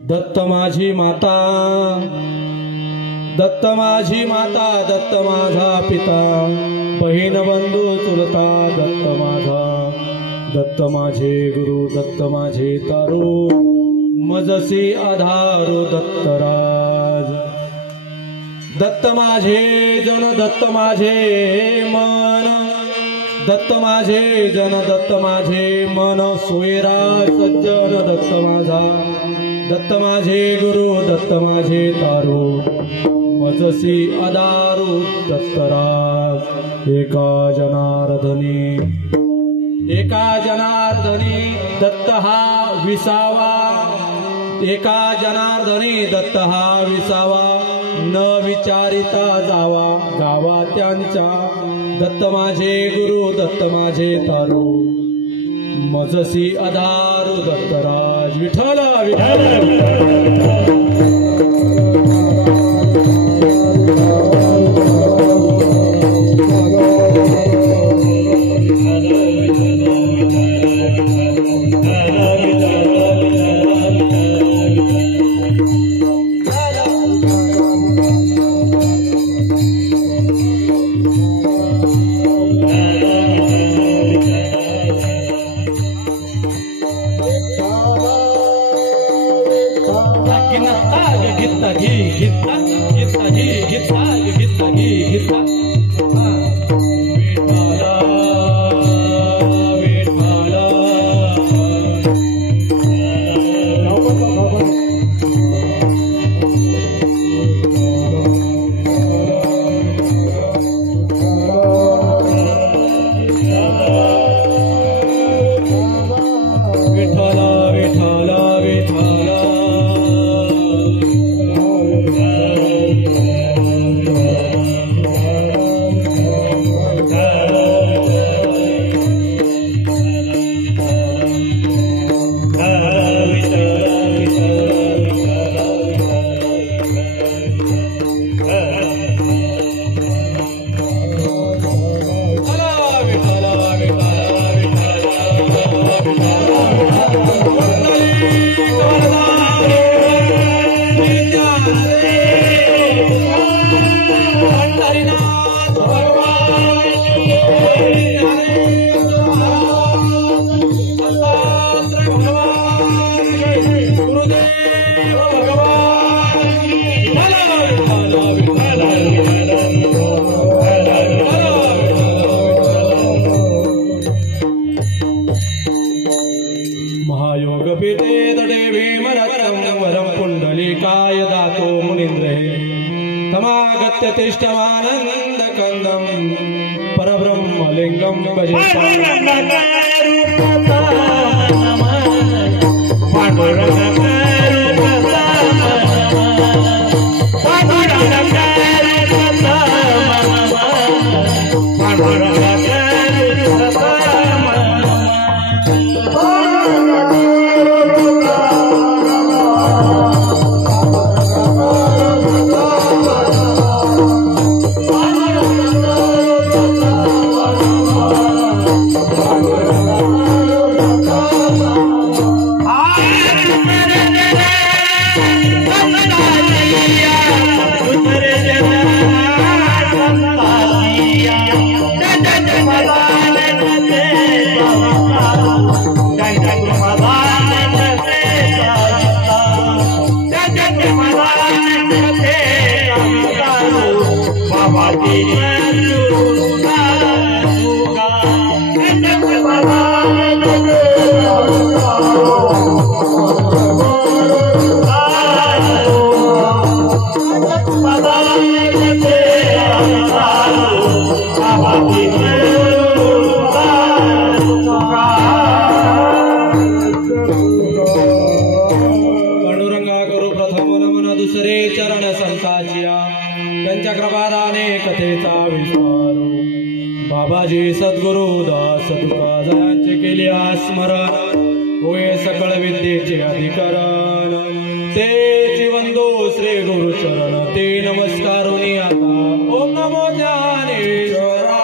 दत्त माझी माता, दत्त माझी माता, दत्त माझा पिता, बहीण बंधू चुलता दत्त माझा, दत्त माझे गुरु, दत्त माझे तारू, मजसी आधारू दत्तराज, दत्त माझे जन, दत्त माझे मन, दत्त माझे जन, दत्त माझे मन, सोयरा सज्जन दत्त माझा, दत्त माझे गुरु, दत्त माझे तारू, मजसी आधारू दत्तराज, एका जनार्दनी, एका जनार्दनी दत्त हा विसावा, एका जनार्दनी दत्त हा विसावा, न विचारिता जावा गावा त्यांच्या, दत्त माझे गुरु, दत्त माझे तारू, मजसी आधारू दत्तराज, विठ्ठल विठ्ठल। Bye. कृपादाने कथेचा विस्तार बाबाजी सद्गुरु दास तुकारामांचे केले स्मरण होय सकळ विद्येचे अधिकरण ते जीवंदो श्री गुरुचरण ते नमस्कारोनी आता ओम नमो ज्ञानेश्वरा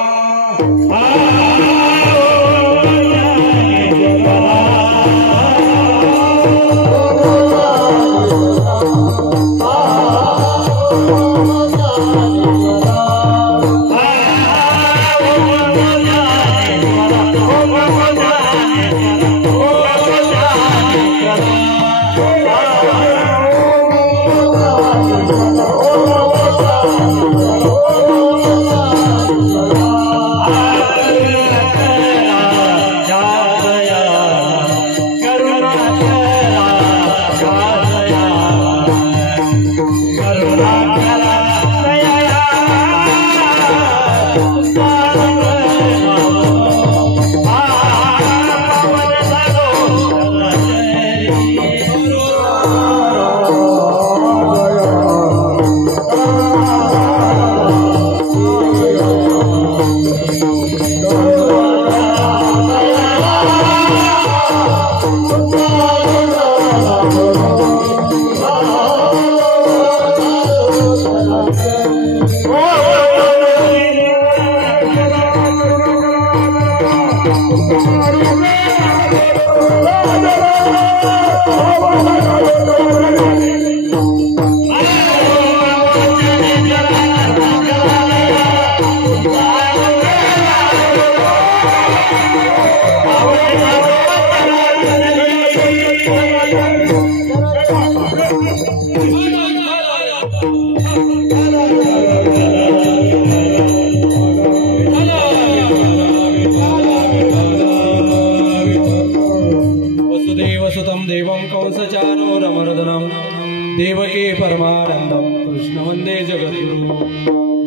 देवकी परमानंदम कृष्ण वंदे जगद्गुरु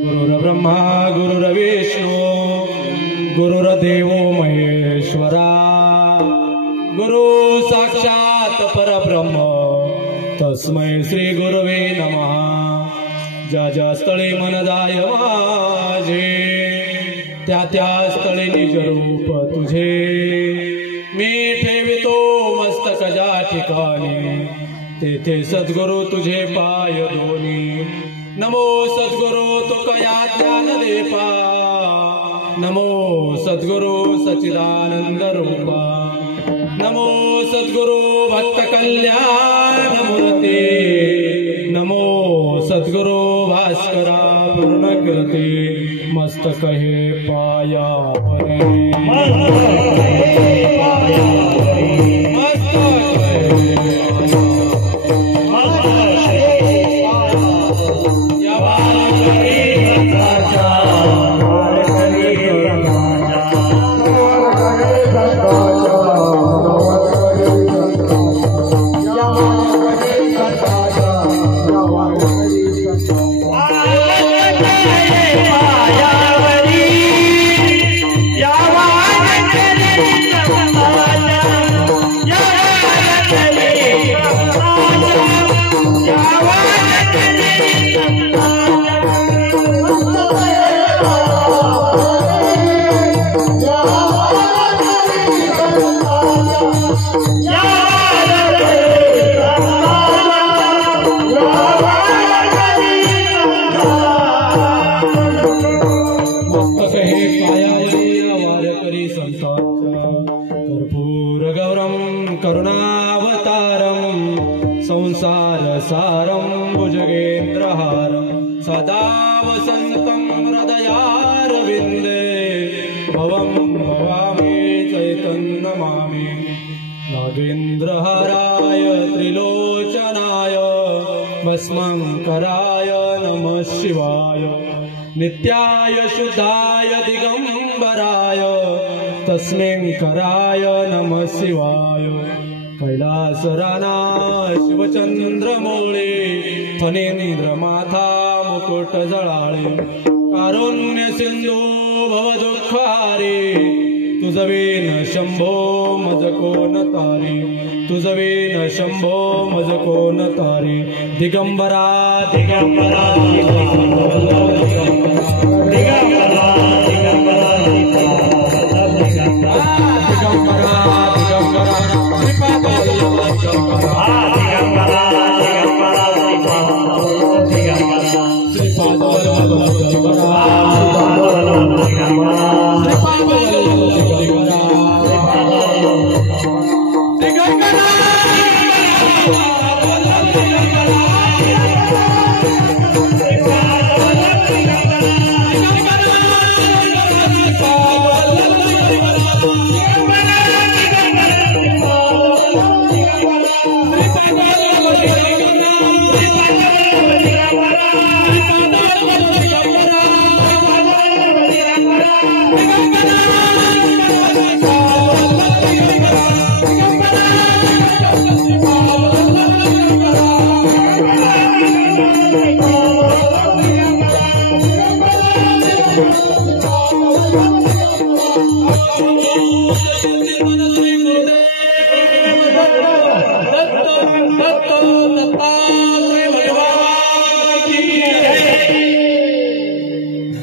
गुरुर्ब्रह्मा गुरुर्विष्णु गुरुर्देवो महेश्वरा गुरु साक्षात परब्रह्म तस्मै श्री गुरुवे नमः ज्या ज्या स्थळी मन जाय माझे त्या त्या स्थळी निज रूप तुझे मी ठेवितो मस्तक ज्या ठिकाणी तेथे सद्गुरु तुझे पाय दोनी नमो सद्गुरु तुकया ज्ञान देपा नमो सद्गुरु सच्चिदानंद रूपा नमो सद्गुरु भक्त कल्याण मूर्ती नमो सद्गुरु भास्करा पूर्ण कीर्ती मस्तक हे पाया परे संसारसारं भुजगेन्द्रहारं सदा वसन्तं हृदयारविन्दे भवं भवामि चैतन्यमामि नागेन्द्रहाराय त्रिलोचनाय भस्मंकराय नमः शिवाय नित्याय शुद्धाय दिगंबराय तस्मिंकराय नमः शिवाय कैलासराना शिवचंद्रमौळे फणेंद्र माथा मुकुट जळाळे कारुण्य सिंधू भव दुःखारे तुझवेन शंभो मज कोण तारे तुझवेन शंभो मज कोण तारे दिगंबरा दिगंबरा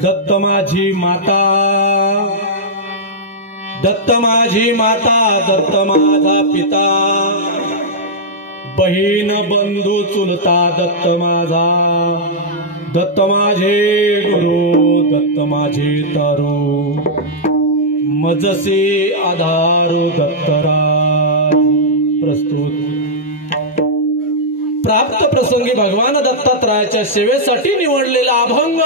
दत्त माझी माता, दत्त माझी माता, दत्त माझा पिता, बहीण बंधू चुलता दत्त माझा, दत्त माझे गुरु, दत्त माझे तारू, मजसे आधारू दत्तराज. प्रस्तुत प्राप्त प्रसंगी भगवान दत्तात्रयाच्या सेवेसाठी निवडलेला अभंग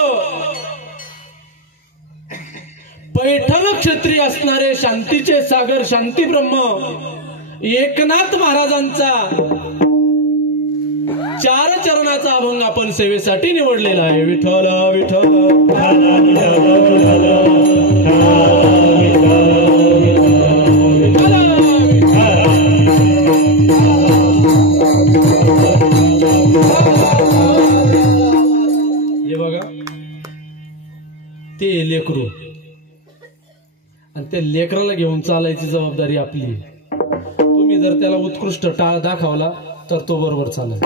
पैठण क्षेत्री असणारे शांतीचे सागर शांती ब्रह्म एकनाथ महाराजांचा 4 चरणाचा अभंग आपण सेवेसाठी निवडलेला आहे. विठ्ठल विठ्ठल हे बघा, ते लेकरू आणि त्या लेकराला घेऊन चालायची जबाबदारी आपली. तुम्ही जर त्याला उत्कृष्ट टाळ दाखवला तर तो बरोबर चालेल,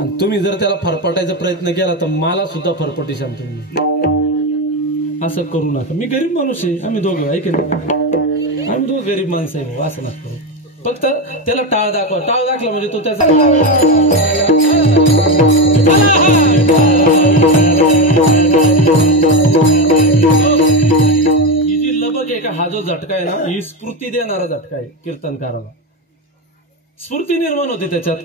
आणि तुम्ही जर त्याला फरफटायचा प्रयत्न केला तर मला सुद्धा फरफटी सांगतो. असं करू नका. मी गरीब माणूस आहे, आम्ही दोघं ऐक ना, आम्ही दोघं गरीब माणसं आहे, असं नका करू. फक्त त्याला टाळ दाखवा. टाळ दाखला म्हणजे तो त्याचा का हा जो झटका आहे ना, ही स्फूर्ती देणारा झटका आहे. कीर्तनकाराला स्फूर्ती निर्माण होते त्याच्यात.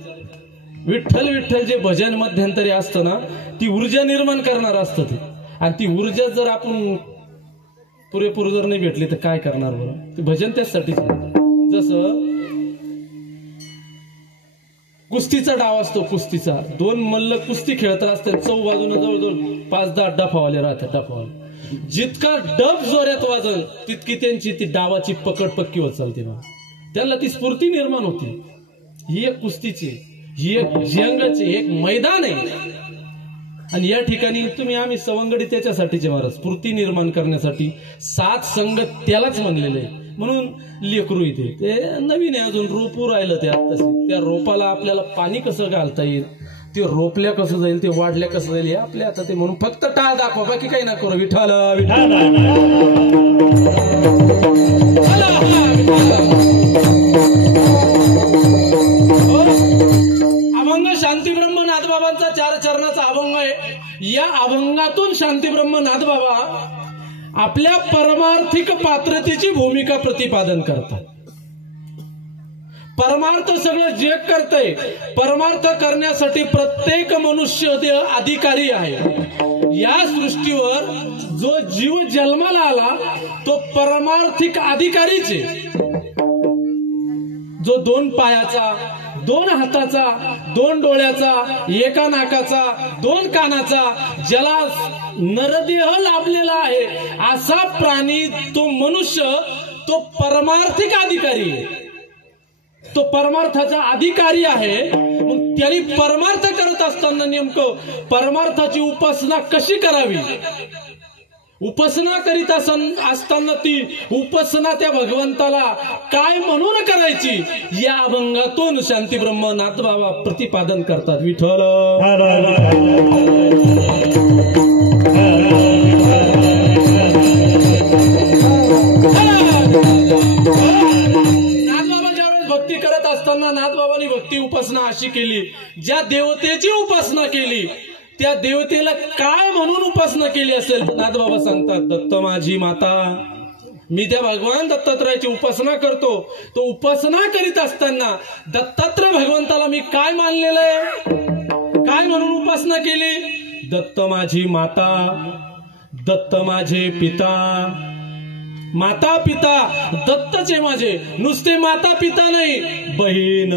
विठ्ठल विठ्ठल जे भजन मध्यंतरी असतं ना, ती ऊर्जा निर्माण करणार असतं ते. आणि ती ऊर्जा जर आपण पुरेपूर जर नाही भेटली तर काय करणार बरं. ते भजन त्याचसाठीच. जसं कुस्तीचा डाव असतो, कुस्तीचा 2 मल्ल कुस्ती खेळत असतात, चौ बाजूने जवळजवळ 5-10 डफावाले राहतात. डफावाले जितका डब जोरात वाजल तितकी त्यांची ती डावाची पकड पक्की होत चालते. त्यांना ती स्फूर्ती निर्माण होती. ही एक कुस्तीची, ही एक जंगाची एक मैदान आहे. आणि या ठिकाणी तुम्ही आम्ही सवंगडी त्याच्यासाठीचे महाराज, स्फूर्ती निर्माण करण्यासाठी. साथ संगत त्यालाच म्हणलेलं आहे. म्हणून लेकरू इथे ते नवीन आहे, अजून रोपू राहिलं ते आत्ताच. त्या रोपाला आपल्याला पाणी कसं घालता येईल, ते रोपल्या कसं जाईल, ते वाढल्या कसं जाईल, हे आपल्या आता ते. म्हणून फक्त टाळ दाखवा, बाकी काही ना करू. विठ्ठल विठ्ठल अभंग शांतीब्रह्म नाथबाबांचा 4 चरणाचा अभंग आहे. या अभंगातून शांतीब्रह्म नाथबाबा आपल्या परमार्थिक पात्रतेची भूमिका प्रतिपादन करतात. परमार्थ सगळं जग करतंय. परमार्थ करण्यासाठी प्रत्येक मनुष्य अधिकारी आहे. या सृष्टीवर जो जीव जन्माला आला तो परमार्थिक अधिकारीचे. जो 2 पायाचा, 2 हाताचा, 2 डोळ्याचा, 1 नाकाचा, 2 कानाचा, ज्याला नरदेह लाभलेला आहे, असा प्राणी तो मनुष्य, तो परमार्थिक अधिकारी आहे. तो परमार्थाचा अधिकारी आहे. मग त्याने परमार्थ करत असताना नेमकं परमार्थाची उपासना कशी करावी, उपासना करीत असताना ती उपासना त्या भगवंताला काय म्हणून करायची, या अभंगातून शांतीब्रह्म नाथबाबा प्रतिपादन करतात. विठ्ठल भक्ती करत असताना नाथबाबांनी भक्ती उपासना अशी केली, ज्या देवतेची उपासना केली त्या देवतेला काय म्हणून उपासना केली असेल. नाथबाबा सांगतात, दत्त माझी माता, मी त्या भगवान दत्तात्रयाची उपासना करतो. तो उपासना करीत असताना दत्तात्रय भगवंताला मी काय मानलेलं आहे, काय म्हणून उपासना केली? दत्त माझी माता, दत्त माझे पिता. माता पिता दत्तचे माझे, नुसते माता पिता नाही, बहीण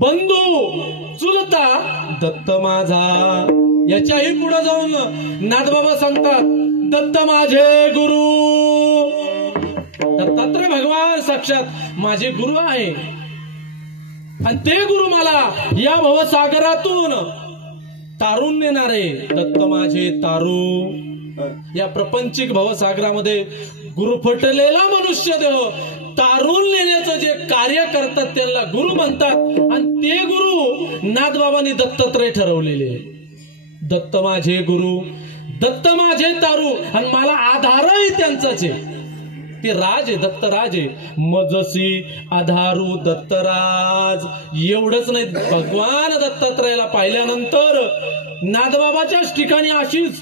बंधू चुलता दत्त माझा. याच्याही पुढे जाऊन नाथबाबा सांगतात, दत्त माझे गुरु. दत्तात्रय भगवान साक्षात माझे गुरु आहे आणि ते गुरु मला या भवसागरातून तारून नेणारे. दत्त माझे तारू. या प्रपंचिक भवसागरामध्ये गुरुफटलेला मनुष्य देह तारून नेण्याचं जे कार्य करतात त्यांना गुरु म्हणतात आणि ते गुरु नाथबाबांनी दत्तात्रय ठरवलेले. दत्त माझे गुरु, दत्त माझे तारू आणि मला आधारही त्यांचाच आहे. ते राज आहे, दत्तराज आहे. मजसी आधारू दत्तराज. एवढंच नाही, भगवान दत्तात्रयाला पाहिल्यानंतर नाथबाबाच्याच ठिकाणी अशीच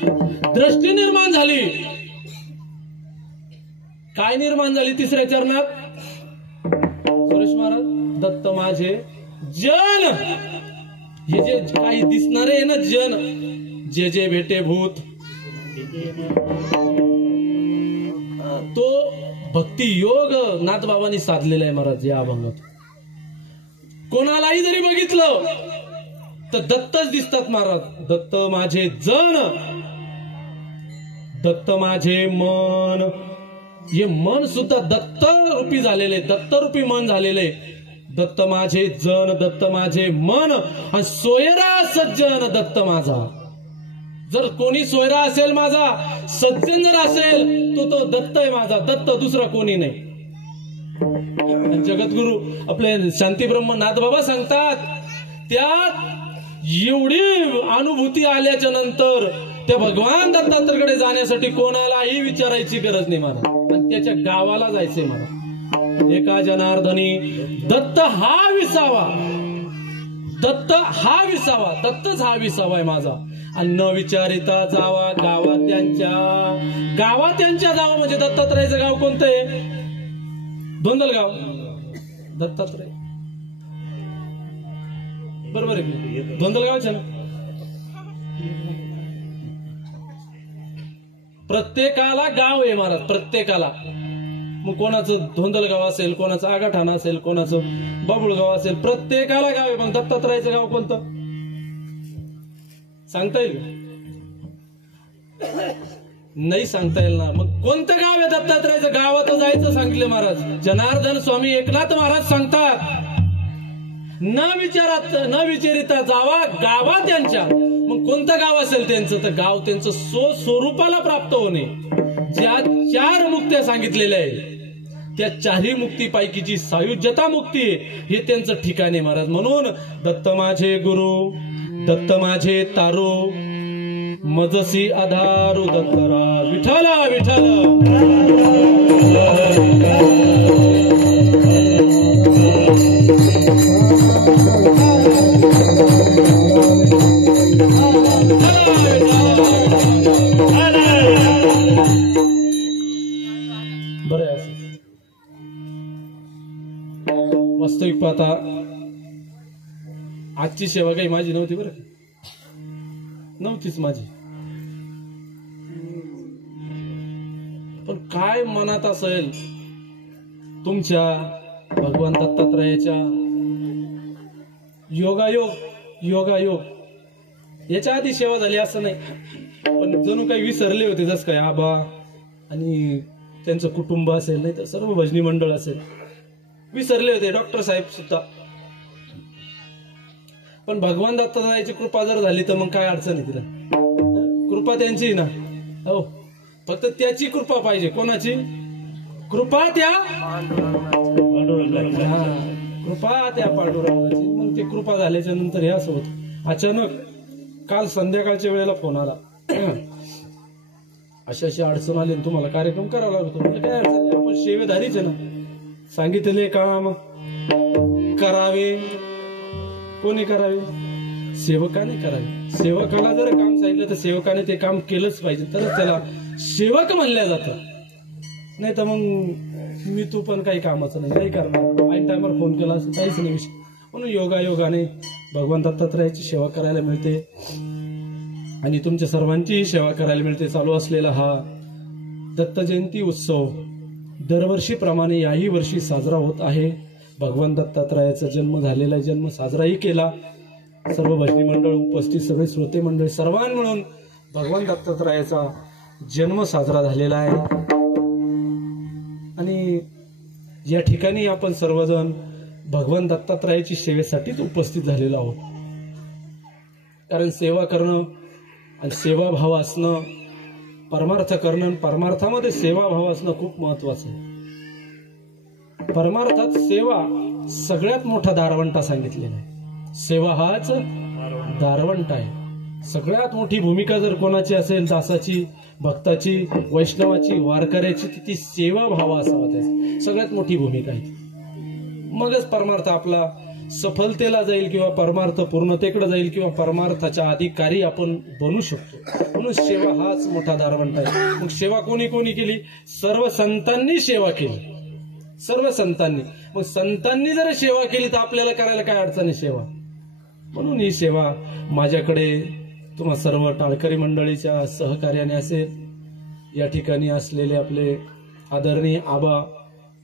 दृष्टी निर्माण झाली. काय निर्माण झाली तिसऱ्या चरणात? सुरेश महाराज, दत्त माझे जन. हे जे काही दिसणारे आहे ना जन, जे जे भेटे भूत, तो भक्ती योग नाथबाबांनी साधलेला आहे महाराज या अभंगात. कोणालाही जरी बघितलं तर दत्तच दिसतात महाराज. दत्त माझे जन, दत्त माझे मन. हे मन सुद्धा दत्त रूपी झालेले, दत्त रूपी मन झालेले. दत्त माझे जन, दत्त माझे मन आणि सोयरा सज्जन दत्त माझा. जर कोणी सोयरा असेल माझा, सज्जन जर असेल तो दत्त आहे माझा. दत्त दुसरा कोणी नाही. जगद्गुरु आपले शांती ब्रह्म नाथबाबा सांगतात, त्यात एवढी अनुभूती आल्याच्या नंतर त्या भगवान दत्तात्रयाकडे जाण्यासाठी कोणालाही विचारायची गरज नाही मला. आणि त्याच्या गावाला जायचंय मला. एका जनार्दनी दत्त हा विसावा, दत्त हा विसावा, दत्तच हा विसावा आहे माझा. आणि न विचारिता जावा गावात त्यांच्या. गावात त्यांच्या जावा म्हणजे दत्तात्रयाचं गाव कोणतं आहे? धोंदलगाव. दत्तात्रय बरोबर आहे, धोंदलगावच्या ना. प्रत्येकाला गाव आहे महाराज, प्रत्येकाला. मग कोणाचं धोंदलगाव असेल, कोणाचं आगाठाणा असेल, कोणाचं बाबुळगाव असेल, प्रत्येकाला गाव आहे. मग दत्तात्रयाचं गाव कोणतं सांगता येईल? नाही सांगता येईल ना. मग कोणतं गाव आहे दत्तात्रयाचं? गावात जायचं सांगितलं महाराज. जनार्दन स्वामी एकनाथ महाराज सांगतात, न विचारिता जावा गावा त्यांच्या. मग कोणतं गाव असेल त्यांचं? तर गाव त्यांचं स्वरूपाला प्राप्त होणे. ज्या 4 मुक्त्या सांगितलेल्या आहे त्या 4ही मुक्तीपैकीची सायुज्यता मुक्ती हे त्यांचं ठिकाण आहे महाराज. म्हणून दत्त माझे गुरु, दत्त माझे तारू, मजसी आधारू दत्तराज. विठ्ठल विठ्ठल. वास्तविक पाहता आजची सेवा काही माझी नव्हती बरं, नव्हतीच माझी. पण काय मनात असेल तुमच्या भगवान दत्तात्रयाच्या योगायोग याच्या आधी सेवा झाली असं नाही, पण जणू काही विसरले होते. जस काय आबा आणि त्यांचं कुटुंब असेल, नाही तर सर्व भजनी मंडळ असेल, विसरले होते. डॉक्टर साहेब सुद्धा. पण भगवान दत्तात्रयाची कृपा जर झाली तर मग काय अडचण आहे तिला? कृपा त्यांची ना हो, फक्त त्याची कृपा पाहिजे. कोणाची कृपा? त्या कृपा त्या पांडुरंगाची. मग ते कृपा झाल्याच्या नंतर हे असं होत. अचानक काल संध्याकाळच्या वेळेला फोन आला, अशी अडचण आली तुम्हाला कार्यक्रम करावा लागतो. म्हणजे काय अडचण? आपण सेवेधारीच आहे ना, सांगितले काम करावे. कोणी करावे? सेवकाने करावे. सेवकाला जर काम सांगितलं तर सेवकाने ते काम केलंच पाहिजे, तरच त्याला सेवक म्हणलं जातं. नाही तर मग मी तू पण काही कामाचं नाही करणार, ऐन टायमावर फोन केला असं काहीच नाही विषय. म्हणून योगायोगाने भगवान दत्तात्रयाची सेवा करायला मिळते आणि तुमच्या सर्वांचीही सेवा करायला मिळते. चालू असलेला हा दत्त जयंती उत्सव दरवर्षीप्रमाणे याही वर्षी साजरा होत आहे. भगवान दत्तात्रयाचा जन्म झालेला जन्म साजराही केला. सर्व भजनी मंडळ उपस्थित सगळे श्रोते मंडळ सर्वांनी मिळून भगवान दत्तात्रयाचा जन्म साजरा झालेला आहे. आणि या ठिकाणी आपण सर्वजण भगवान दत्तात्रयाची सेवेसाठीच उपस्थित झालेलो आहोत. कारण सेवा करणं आणि सेवाभाव असणं, परमार्थ करणं आणि परमार्थामध्ये सेवाभाव असणं खूप महत्वाचं आहे. परमार्थात सेवा सगळ्यात मोठा दारवंटा सांगितलेला आहे. सेवा हाच दारवंट आहे. सगळ्यात मोठी भूमिका जर कोणाची असेल, दासाची, भक्ताची, वैष्णवाची, वारकऱ्याची, ती सेवा भाव असावा. त्याची सगळ्यात मोठी भूमिका आहे. मगच परमार्थ आपला सफलतेला जाईल किंवा परमार्थ पूर्णतेकडे जाईल किंवा परमार्थाच्या अधिकारी आपण बनू शकतो. म्हणून सेवा हाच मोठा दारवंट आहे. मग सेवा कोणी कोणी केली? सर्व संतांनी सेवा केली. सर्व संतांनी. मग संतांनी जर सेवा केली तर आपल्याला करायला काय अडचण आहे सेवा? म्हणून ही सेवा माझ्याकडे तुम्हा सर्व टाळकरी मंडळीच्या सहकार्याने असेल. या ठिकाणी असलेले आपले आदरणीय आबा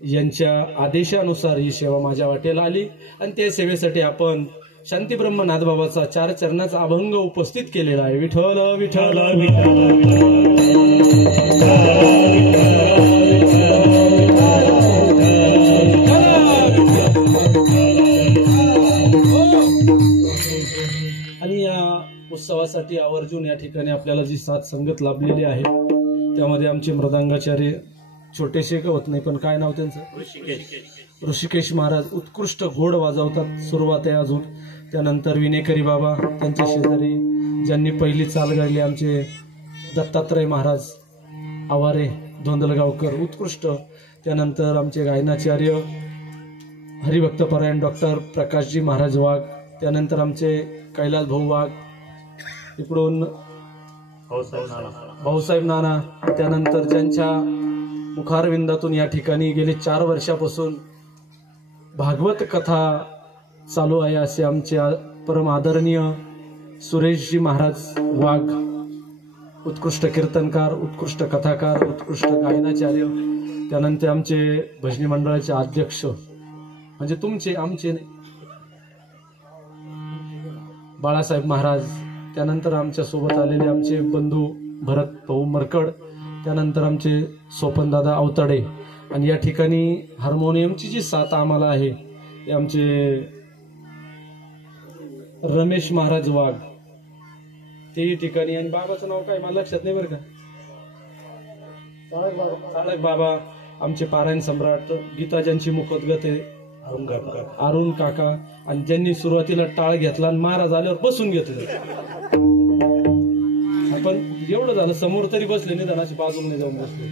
यांच्या आदेशानुसार ही सेवा माझ्या वाटेला आली आणि त्या सेवेसाठी आपण शांती ब्रह्मनाथ बाबाचा 4 चरणाचा अभंग उपस्थित केलेला आहे. विठ्ठल विठ्ठल आणि या उत्सवासाठी आवर्जून या ठिकाणी आपल्याला जी साथ संगत लाभलेली आहे त्यामध्ये आमचे मृदंगाचार्य छोटेसे होत नाही पण काय नाव त्यांचं, ऋषिकेश महाराज उत्कृष्ट घोड वाजवतात. सुरुवात आहे अजून. त्यानंतर विनेकरी बाबा, त्यांच्या शेजारी ज्यांनी पहिली चाल गायली आमचे दत्तात्रय महाराज आवारे धोंदलगावकर उत्कृष्ट. त्यानंतर आमचे गायनाचार्य हरिभक्तपरायण डॉक्टर प्रकाशजी महाराज वाघ. त्यानंतर आमचे कैलास भाऊ वाघ, इकडून भाऊसाहेब नाना. त्यानंतर ज्यांच्या मुखारविंदातून या ठिकाणी गेले 4 वर्षापासून भागवत कथा चालू आहे असे आमचे परम आदरणीय सुरेशजी महाराज वाघ, उत्कृष्ट कीर्तनकार, उत्कृष्ट कथाकार, उत्कृष्ट गायनाचार्य. त्यानंतर आमचे भजनी मंडळाचे अध्यक्ष म्हणजे तुमचे आमचे बाळासाहेब महाराज. त्यानंतर आमच्या सोबत आलेले आमचे बंधू भरत भाऊ मरकड. त्यानंतर आमचे सोपनदादा अवताडे. आणि या ठिकाणी हार्मोनियमची जी साथ आम्हाला आहे ते आमचे रमेश महाराज वाघ तेही ठिकाणी. आणि बाबाचं नाव काय मला लक्षात नाही बरं का, ताळक बाबा आमचे पारायण सम्राट. गीता ज्यांची मुखोद्गत आहे अरुण काका. आणि ज्यांनी सुरुवातीला टाळ घेतला आणि महाराज आल्यावर बसून घेतलं. आपण एवढं झालं समोर तरी बसले नाही, जणाची बाजूला नाही जाऊन बसले.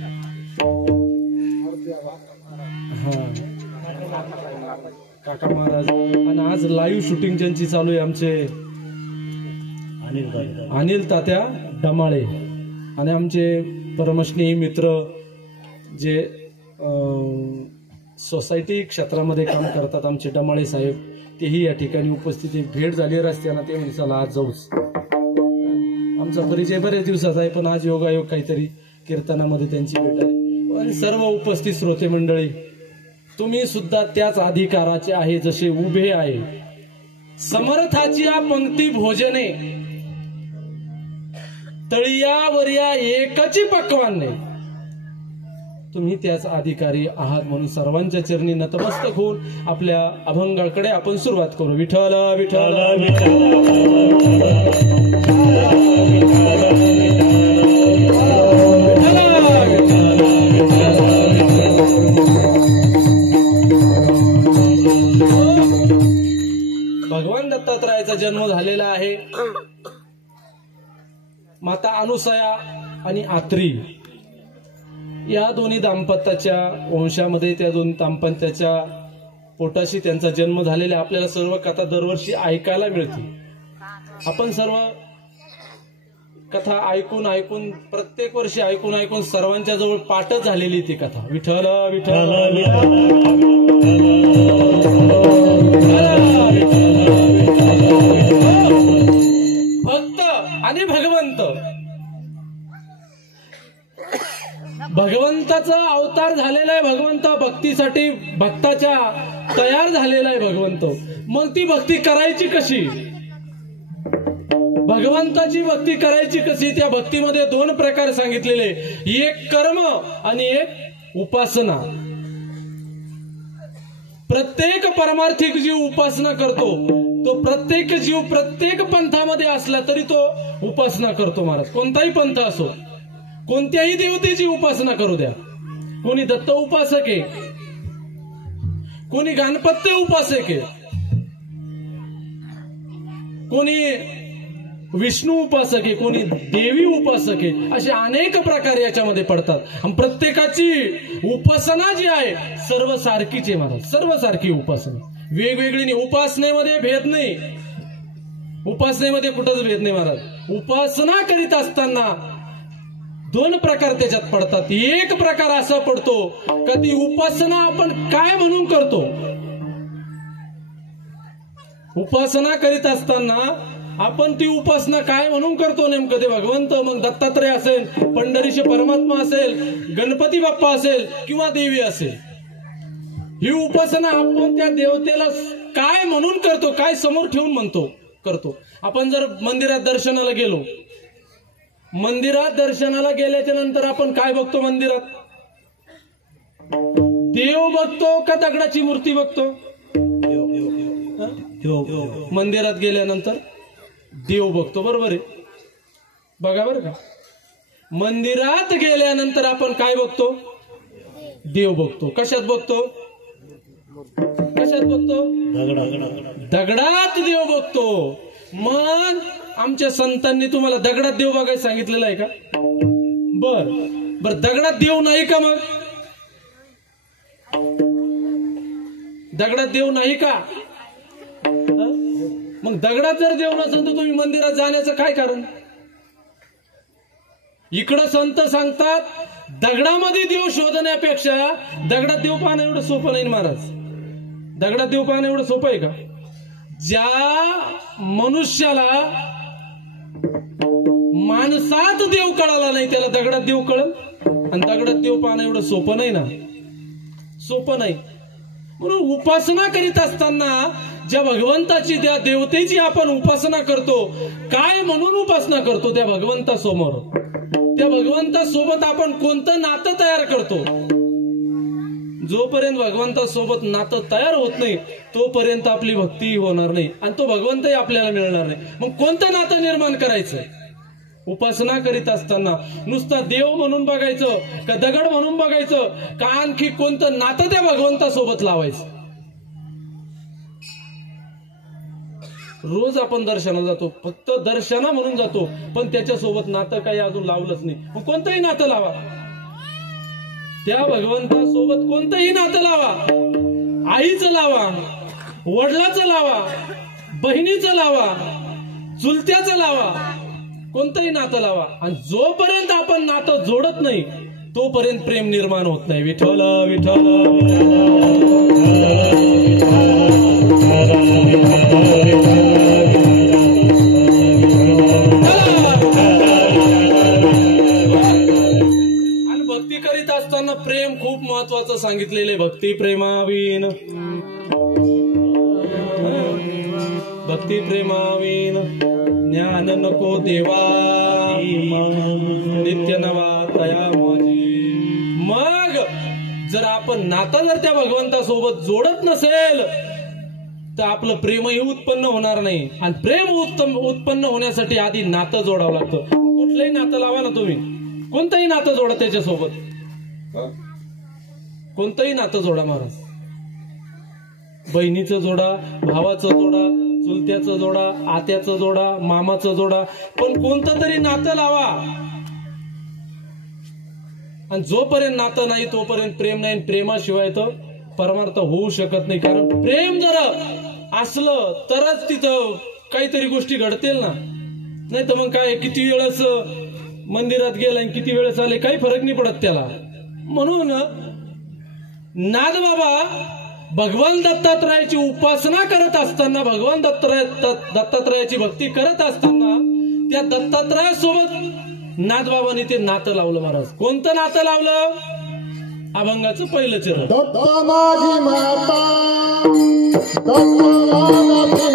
हा काका महाराज. आणि आज लाईव्ह शूटिंग ज्यांची चालू आहे आमचे अनिल तात्या डमाळे. आणि आमचे परमस्नेही मित्र जे सोसायटी क्षेत्रामध्ये काम करतात आमचे डमाळे साहेब, तेही या ठिकाणी उपस्थित. भेट झाली रस्त्याला, ते म्हणजे चला आज जाऊच. आमचा परिचय बरेच दिवसाचा आहे पण आज योगायोग काहीतरी कीर्तनामध्ये त्यांची भेट आहे. आणि सर्व उपस्थित श्रोते मंडळी, तुम्ही सुद्धा त्याच अधिकाराचे आहे जसे उभे आहे. समर्थाची पंक्ती भोजने तळियावरिया एकची पक्वान नाही. तुम्ही त्याच अधिकारी आहात. म्हणून सर्वांच्या चरणी नतमस्तक होऊन आपल्या अभंगाकडे आपण सुरुवात करू. विठ्ठल विठ्ठल भगवान दत्तात्रयाचा जन्म झालेला आहे. माता अनुसया आणि आत्री या दोन्ही दाम्पत्याच्या वंशामध्ये, त्या दोन दाम्पत्याच्या पोटाशी त्यांचा जन्म झालेला. आपल्याला सर्व कथा दरवर्षी ऐकायला मिळते. आपण सर्व कथा ऐकून ऐकून प्रत्येक वर्षी ऐकून ऐकून सर्वांच्या जवळ पाठच झालेली ती कथा. विठ्ठल विठ्ठल भक्त आणि भगवंत, भगवंताचा अवतार झालेला आहे. भगवंत भक्तीसाठी भक्ताच्या तयार झालेला आहे भगवंत. मग ती भक्ती करायची कशी? भगवंताची भक्ती करायची कशी? त्या भक्तीमध्ये दोन प्रकार सांगितलेले, एक कर्म आणि एक उपासना. प्रत्येक परमार्थिक जीव उपासना करतो. तो प्रत्येक जीव प्रत्येक पंथामध्ये असला तरी तो उपासना करतो महाराज. कोणताही पंथ असो, कोणत्याही देवतेची उपासना करू द्या. कोणी दत्त उपासक आहे, कोणी गणपत्य उपासक आहे, कोणी विष्णू उपासक आहे, कोणी देवी उपासक आहे. असे अनेक प्रकार याच्यामध्ये पडतात. आणि प्रत्येकाची उपासना जी आहे सर्व सारखीच आहे महाराज. सर्व सारखी उपासना, वेगवेगळी नाही. उपासनेमध्ये भेद नाही, उपासनेमध्ये कुठंच भेद नाही महाराज. उपासना करीत असताना दोन प्रकार त्याच्यात पडतात. एक प्रकार असा पडतो का ती उपासना आपण काय म्हणून करतो. उपासना करीत असताना आपण ती उपासना काय म्हणून करतो नेमकं ते भगवंत, मग दत्तात्रय असेल, पंढरीचे परमात्मा असेल, गणपती बाप्पा असेल किंवा देवी असेल, ही उपासना आपण त्या देवतेला काय म्हणून करतो, काय समोर ठेवून म्हणतो करतो. आपण जर मंदिरात दर्शनाला गेलो, मंदिरात दर्शनाला गेल्याच्या नंतर आपण काय बघतो? मंदिरात देव बघतो का दगडाची मूर्ती बघतो? मंदिरात गेल्यानंतर देव बघतो. बरोबर आहे, बघा बरं का. मंदिरात गेल्यानंतर आपण काय बघतो? देव बघतो. कशात बघतो? कशात बघतो? दगडात देव बघतो. मग आमच्या संतांनी तुम्हाला दगडात देव बघायला सांगितलेलं आहे का? बर बर, दगडात देव नाही का? मग दगडात देव नाही का? मग दगडात जर देव नसेल तर तुम्ही मंदिरात जाण्याचं काय कारण? इकडं संत सांगतात दगडामध्ये देव शोधण्यापेक्षा दगडात देव पाहणं एवढं सोपं नाही महाराज. दगडात देव पाहणं एवढं सोपं आहे का? ज्या मनुष्याला माणसात देव कळाला नाही त्याला दगडात देव कळल. आणि दगडात देव पाहणं एवढं सोपं नाही ना, सोपं नाही. म्हणून उपासना करीत असताना ज्या भगवंताची, त्या देवतेची आपण उपासना करतो, काय म्हणून उपासना करतो? त्या भगवंतासमोर, त्या भगवंतासोबत आपण कोणतं नातं तयार करतो? जोपर्यंत भगवंतासोबत नातं तयार होत नाही तोपर्यंत आपली भक्ती होणार नाही आणि तो भगवंतही आपल्याला मिळणार नाही. मग कोणतं नातं निर्माण करायचं? उपासना करीत असताना नुसता देव म्हणून बघायचं का दगड म्हणून बघायचं का आणखी कोणतं नातं त्या भगवंतासोबत लावायचं? रोज आपण दर्शनाला जातो, फक्त दर्शना म्हणून जातो, पण त्याच्यासोबत नातं काही अजून लावलंच नाही. मग कोणतंही नातं लावा त्या भगवंतासोबत, कोणतंही नातं लावा. आईचं लावा, वडिलाचं लावा, बहिणीचं लावा, चुलत्याचं लावा, कोणतंही नातं लावा. आणि जोपर्यंत आपण नातं जोडत नाही तोपर्यंत प्रेम निर्माण होत नाही. विठ्ठल विठ्ठल आणि भक्ती करीत असताना प्रेम खूप महत्वाचं सांगितलेले. भक्ती प्रेमावीन, भक्ती प्रेमावीन ज्ञान नको देवा, नित्य नवा तया माझी. मग जर आपण नातं जर त्या भगवंतासोबत जोडत नसेल तर आपलं प्रेमही उत्पन्न होणार नाही. आणि प्रेम उत्पन्न होण्यासाठी आधी नातं जोडावं लागतं. कुठलंही नातं लावा ना तुम्ही, कोणतंही नातं जोडा त्याच्यासोबत, कोणतंही नातं जोडा महाराज. बहिणीचं जोडा, भावाचं जोडा, चुलत्याचं जोडा, आत्याचं जोडा, मामाचं जोडा, पण कोणतं तरी नातं लावा. आणि जोपर्यंत नातं नाही तोपर्यंत प्रेम नाही. प्रेमाशिवाय तर परमार्थ होऊ शकत नाही. कारण प्रेम जर असलं तरच तिथं काहीतरी गोष्टी घडतील ना. नाही तर मग काय किती वेळेस मंदिरात गेला आणि किती वेळेस आले काही फरक नाही पडत त्याला. म्हणून नादबाबा भगवान दत्तात्रयाची उपासना करत असताना, भगवान दत्तात्रयाची भक्ती करत असताना त्या दत्तात्रयासोबत नादबाबांनी ते नातं लावलं महाराज. कोणतं नातं लावलं? अभंगाचं पहिलं चरण. दत्त माझी माता, दत्त माझा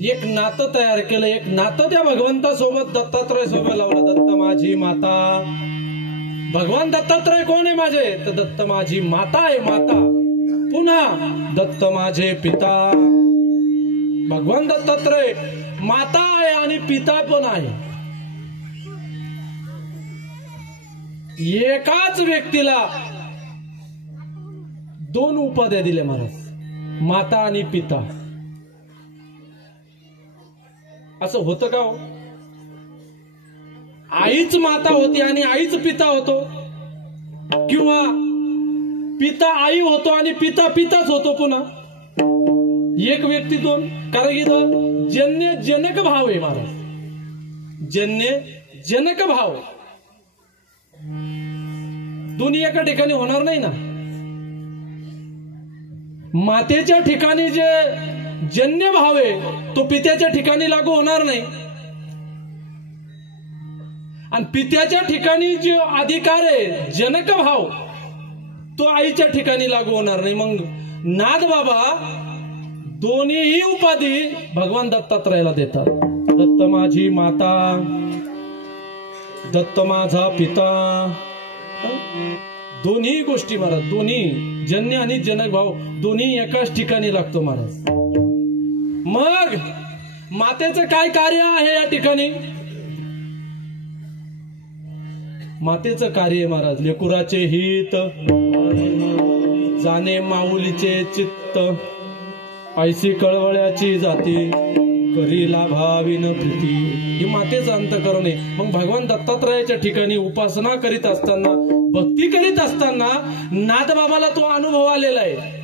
एक नातं तयार केलं. एक नातं त्या भगवंतासोबत दत्तात्रय सोबत लावलं. दत्त माझी माता. भगवान दत्तात्रय कोण आहे माझे? तर दत्त माझी माता आहे, माता. पुन्हा दत्त माझे पिता. भगवान दत्तात्रय माता आहे आणि पिता पण आहे. एकाच व्यक्तीला दोन उपाध्या दिल्या महाराज, माता आणि पिता. असं होतं का हो? आईच माता होती आणि आईच पिता होतो, किंवा पिता आई होतो आणि पिता पिताच होतो. पुन्हा एक व्यक्ती दोन. कारण की जन्य जनक भाव आहे महाराज. जन्य जनक भाव दोन्ही एका ठिकाणी होणार नाही ना. मातेच्या ठिकाणी जे जन्य भाव आहे तो पित्याच्या ठिकाणी लागू होणार नाही, आणि पित्याच्या ठिकाणी जो अधिकार आहे जनक भाव तो आईच्या ठिकाणी लागू होणार नाही. मग नादबाबा दोन्हीही उपाधी भगवान दत्तात्रयाला देतात. दत्त माझी माता, दत्त माझा पिता. दोन्ही गोष्टी महाराज, दोन्ही जन्य आणि जनक भाव दोन्ही एकाच ठिकाणी लागतो महाराज. मग मातेचं काय कार्य आहे या ठिकाणी? मातेचं कार्य आहे महाराज लेकुराचे हित, जाणे माऊलीचे चित्त, ऐसी कळवळ्याची जाती, करीला भाविन प्रीती. ही मातेचं अंतःकरण आहे. मग भगवान दत्तात्रयाच्या ठिकाणी उपासना करीत असताना, भक्ती करीत असताना नादबाबाला तो अनुभव आलेला आहे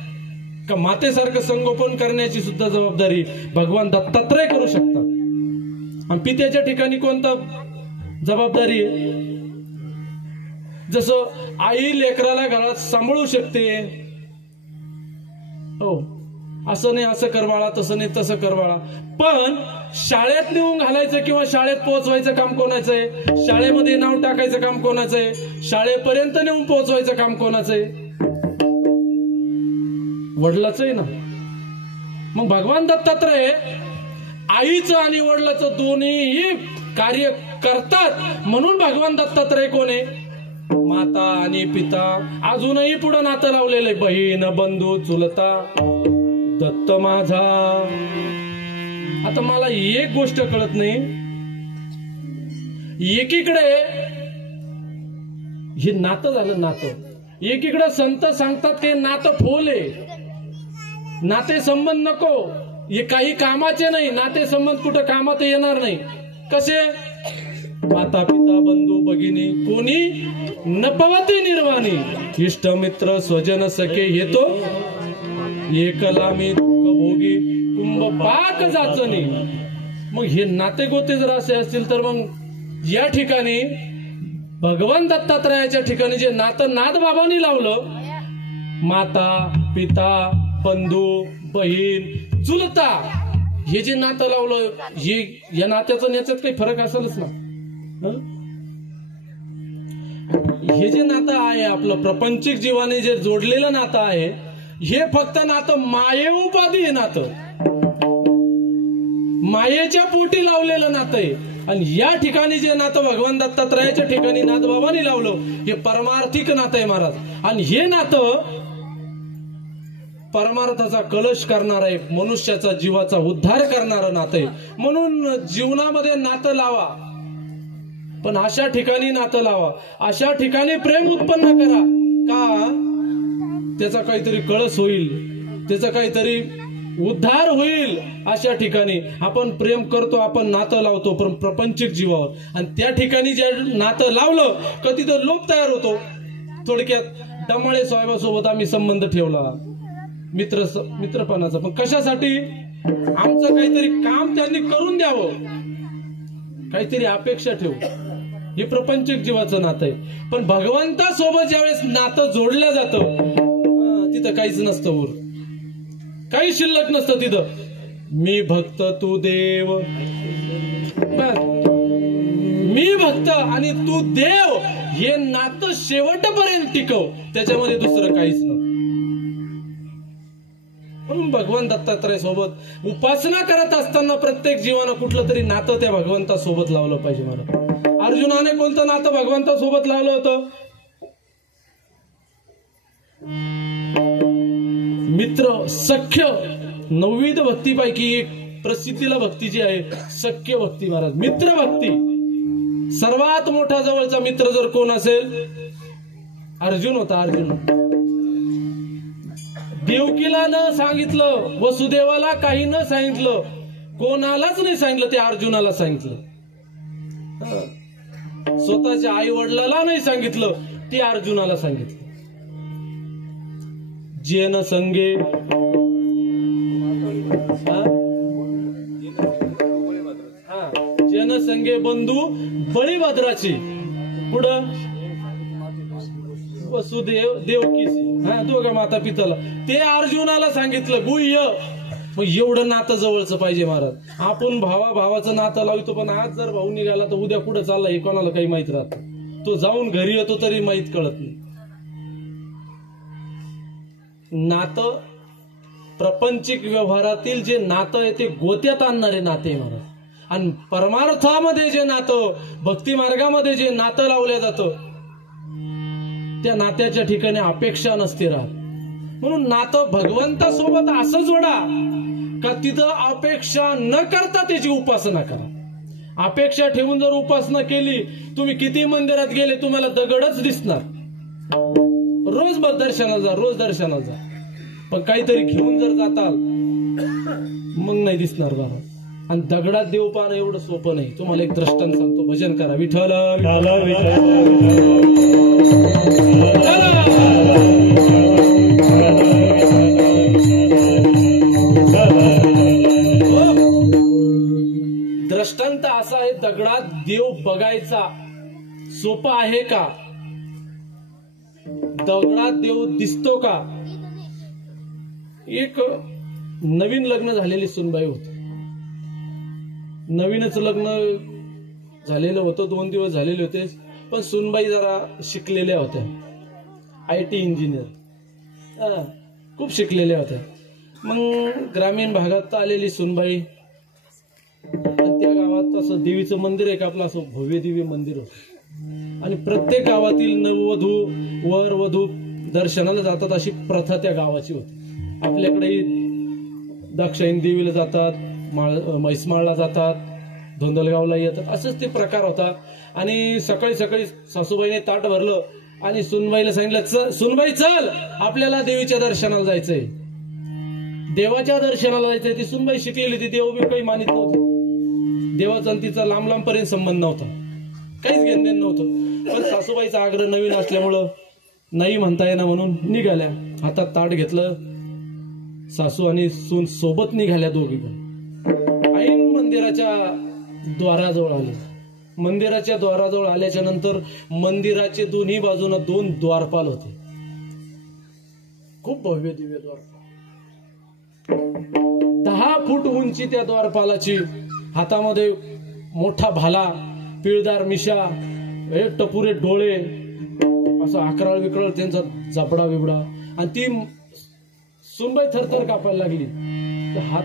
का मातेसारखं संगोपन करण्याची सुद्धा जबाबदारी भगवान दत्तात्रय करू शकतात. आणि पित्याच्या ठिकाणी कोणता जबाबदारी आहे? जसं आई लेकराला घरात सांभाळू शकते, हो, असं नाही असं कर बाळा, तसं नाही तसं कर बाळा, पण शाळेत नेऊन घालायचं किंवा शाळेत पोहोचवायचं काम कोणाचं आहे? शाळेमध्ये नाव टाकायचं काम कोणाचं आहे? शाळेपर्यंत नेऊन पोहोचवायचं काम कोणाचं आहे? वडिलाचं आहे ना. मग भगवान दत्तात्रय आईचं आणि वडिलाचं दोन्ही कार्य करतात, म्हणून भगवान दत्तात्रय कोण आहे? माता आणि पिता. अजूनही पुढे नातं लावलेलं आहे, बहीण, बंधू, चुलता, दत्त माझा. आता मला एक गोष्ट कळत नाही, एकीकडे हे नातं झालं नातं, एकीकडे संत सांगतात की नातं फोल आहे, नाते संबंध नको, हे काही कामाचे नाही, नाते संबंध कुठं कामात येणार नाही. कसे? माता पिता बंधू भगिनी कोणी नपवती निर्वाणी, इष्ट मित्र स्वजन सखे येतो एकला मी भोगी कुंभ पाक जाचणी. मग हे नाते गोते जर असे असतील तर मग या ठिकाणी भगवान दत्तात्रयाच्या ठिकाणी जे नातं नाथबाबांनी लावलं, माता पिता बंधू बहीण चुलता, हे जे नातं लावलं, हे या नात्याचं याच्यात काही फरक असेलच ना. हे जे नातं आहे आपलं प्रापंचिक जीवाने जे जोडलेलं नातं आहे, हे फक्त नातं मायेउपाधी आहे, नातं मायेच्या पोटी लावलेलं नातं आहे. आणि या ठिकाणी जे नातं भगवान दत्तात्रयाच्या ठिकाणी नाथबाबांनी लावलं, हे परमार्थिक नातं आहे महाराज. आणि हे नातं परमार्थाचा कलश करणार आहे, मनुष्याचा जीवाचा उद्धार करणारं नातं आहे. म्हणून जीवनामध्ये नातं लावा, पण अशा ठिकाणी नातं लावा, अशा ठिकाणी प्रेम उत्पन्न करा का त्याचा काहीतरी कळस होईल, त्याचा काहीतरी उद्धार होईल. अशा ठिकाणी आपण प्रेम करतो, आपण नातं लावतो पण प्रापंचिक जीवावर, आणि त्या ठिकाणी जे नातं लावलं का तिथं लोभ तयार होतो. थोडक्यात डमाळे साहेबासोबत आम्ही संबंध ठेवला मित्रपणाचा, पण कशासाठी? आमचं काहीतरी काम त्यांनी करून द्यावं, काहीतरी अपेक्षा ठेवू. हे प्रापंचिक जीवाचं नातं आहे. पण भगवंतासोबत ज्यावेळेस नातं जोडलं जातं, तिथं काहीच नसतं, उर काही शिल्लक नसतं. तिथं मी भक्त तू देव, मी भक्त आणि तू देव, हे नातं शेवटपर्यंत टिकव, त्याच्यामध्ये दुसरं काहीच नव्हतं. म्हणून भगवान दत्तात्रय सोबत उपासना करत असताना प्रत्येक जीवानं कुठलं तरी नातं त्या भगवंतासोबत लावलं पाहिजे. मला अर्जुनाने कोणतं नातं भगवंतासोबत लावलं होतं? मित्र, सख्य. 9 भक्तीपैकी एक प्रसिद्धीला भक्ती जी आहे सख्य भक्ती महाराज, मित्र भक्ती. सर्वात मोठा जवळचा मित्र जर कोण असेल, अर्जुन होता. अर्जुन देवकीला न सांगितलं, वसुदेवाला काही न सांगितलं, कोणालाच नाही सांगितलं, ते अर्जुनाला सांगितलं. स्वतःच्या आई वडिलाला नाही सांगितलं, ते अर्जुनाला सांगितलं. जेन संगे जेन संगे बंधू बळीभद्राची, पुढं वसुदेव देवकीची, दोघा माता पिताला, ते अर्जुनाला सांगितलं गुह्य. मग एवढं नातं जवळचं पाहिजे महाराज. आपण भावाचं नातं लावतो, पण आज जर भाऊ निघाला तर उद्या कुठं चालला हे कोणाला काही माहित राहत. तो जाऊन घरी येतो तरी माहित कळत नाही. नातं प्रापंचिक व्यवहारातील जे नातं आहे ते गोत्यात आणणारे नाते महाराज. आणि परमार्थामध्ये जे नातं, भक्ती मार्गामध्ये जे नातं लावलं जातं, त्या नात्याच्या ठिकाणी अपेक्षा नसते राहत. म्हणून नातं भगवंतासोबत असं जोडा का तिथं अपेक्षा न करता त्याची उपासना करा. अपेक्षा ठेवून जर उपासना केली, तुम्ही किती मंदिरात गेले तुम्हाला दगडच दिसणार. रोज दर्शनाला जा, रोज दर्शनाला जा, पण काहीतरी घेऊन जर जाताल मग नाही दिसणार बाबा. आणि दगडात देव पाहणं एवढं सोपं नाही. तुम्हाला एक दृष्टांत सांगतो, भजन करा. विठ्ठल दृष्टांत असा आहे, दगडात देव बघायचा सोपा आहे का? दगडात देव दिसतो का? एक नवीन लग्न झालेली सुनबाई होती. नवीनच लग्न झालेलं होतं, 2 दिवस झालेले होते. पण सुनबाई जरा शिकलेल्या होत्या, IT इंजिनियर, खूप शिकलेल्या होत्या. मग ग्रामीण भागात आलेली सुनबाई, त्या गावात असं देवीचं मंदिर आहे का आपलं, असं भव्य दिव्य मंदिर होतं. आणि प्रत्येक गावातील नववधू वर वधू दर्शनाला जातात अशी प्रथा त्या गावाची होती. आपल्याकडे दाक्षायणी देवीला जातात, म्हैसमाळला जातात, धोंदलगावला येतात, असंच ते प्रकार होता. आणि सकाळी सकाळी सासूबाईने ताट भरलं आणि सुनबाईला सांगितलं, सुनबाई चल, आपल्याला देवीच्या दर्शनाला जायचंय, देवाच्या दर्शनाला जायचंय. ती सुनबाई शिकलेली होती, देव बी काही मानित नव्हतं, देवाचा आणि तिचा लांब लांब पर्यंत संबंध नव्हता, काहीच घेणदेण नव्हतं. पण सासूबाईचा आग्रह नवीन असल्यामुळं नाही म्हणता येणार म्हणून निघाल्या. हातात ताट घेतलं, सासू आणि सून सोबत निघाल्या दोघी पण. ऐन मंदिराच्या द्वाराजवळ आले. मंदिराच्या द्वाराजवळ आल्याच्या नंतर मंदिराचे दोन्ही बाजूने 2 द्वारपाल होते, खूप भव्य दिव्य द्वारपाल. 10 फूट उंची त्या द्वारपालाची, हातामध्ये मोठा भाला, पिळदार मिशा, हे टपुरे डोळे, असं आकराळ विकराळ त्यांचा जबडा बिबडा. आणि ती सुनबाई थरथर कापायला लागली, हात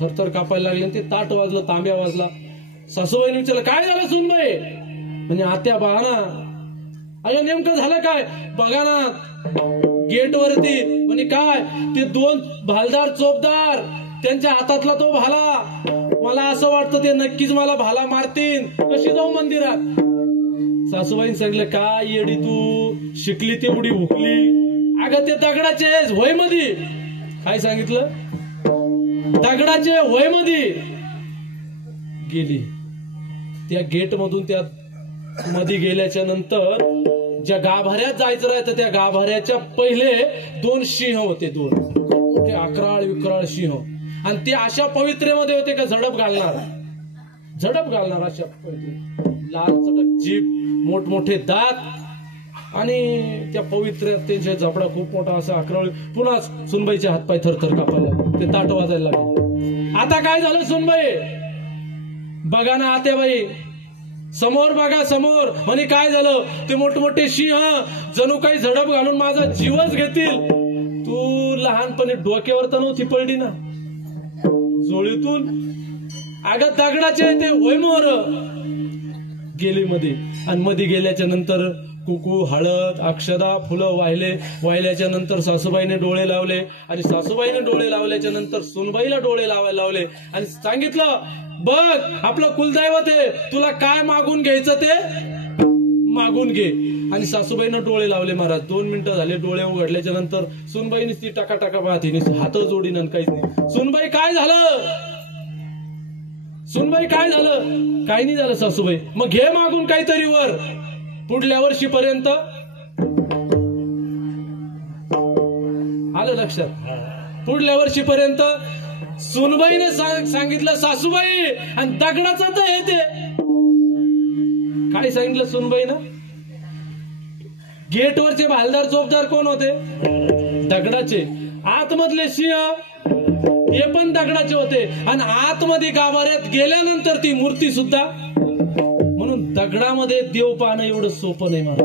थरथर कापायला लागले. ते ताट वाजलं, तांब्या वाजला. सासूबाईने विचारलं, काय झालं सुनबाई? म्हणजे आत्या बघा ना. अगं नेमकं झालं काय? बघा ना गेटवरती. म्हणजे काय, ते 2 भालदार चोपदार, त्यांच्या हातातला तो भाला, मला असं वाटतं ते नक्कीच मला भाला मारतील. कशी जाऊ मंदिरात? सासूबाईने सांगितलं, काय येडी तू, शिकली तेवढी भुकली. अगं ते दगडाचे वय मध्ये. काय सांगितलं? दगडाचे वय मध्ये. गेली त्या गेट मधून, त्या मध्ये गेल्याच्या नंतर ज्या गाभाऱ्यात जायचं राहायचं, त्या गाभाऱ्याच्या पहिले 2 सिंह होते, 2 मोठे अकराळ विकराळ सिंह. आणि ते अशा पवित्रेमध्ये होते का झडप घालणार अशा पवित्र, लाल चटक जीभ, मोठमोठे दात, आणि त्या पवित्र्यात त्यांच्या जबडा खूप मोठा असा अकराळ. पुन्हा सुनबाईचे हातपाय थरथर कापायला, ते ताट वाजायला लागले. आता काय झालं सुनबाई? बघा ना आत्याबाई, समोर बघा समोर. म्हणे काय झालं? ते मोठमोठे सिंह जणू काही झडप घालून माझा जीवच घेतील. तू लहानपणी डोक्यावर तर नव्हती पडली ना जोळीतून? अगं दगडाचे ते वय मोर. गेली मध्ये. आणि मध्ये गेल्याच्या नंतर कुकू, हळद, अक्षदा, फुलं वाहिल्याच्या नंतर सासूबाईने डोळे लावले. आणि सासूबाईने डोळे लावल्याच्या नंतर सुनबाईला डोळे लावायला लावले. आणि सांगितलं, बघ आपलं कुलदैवत आहे, तुला काय मागून घ्यायचं ते मागून घे. आणि सासूबाईनं डोळे लावले महाराज. 2 मिनिटं झाले. डोळे उघडल्याच्या नंतर सुनबाईने ती टाका पाहते, हात जोडीन आणि काहीच नाही. सुनबाई काय झालं? सुनबाई काय झालं? काही नाही झालं सासूबाई. मग घे मागून काहीतरी वर, पुढल्या वर्षीपर्यंत. आलं लक्षात? पुढल्या वर्षीपर्यंत. सुनबाईने सांगितलं सासूबाई, आणि दगडाचं तर हे ते काय सांगितलं सुनबाईनं? गेटवरचे भालदार चोपदार कोण होते? दगडाचे. आतमधले सिंह हे पण दगडाचे होते. आणि आतमध्ये गाभाऱ्यात गेल्यानंतर ती मूर्ती सुद्धा. म्हणून दगडामध्ये देव पाहणं एवढं सोपं नाही मला.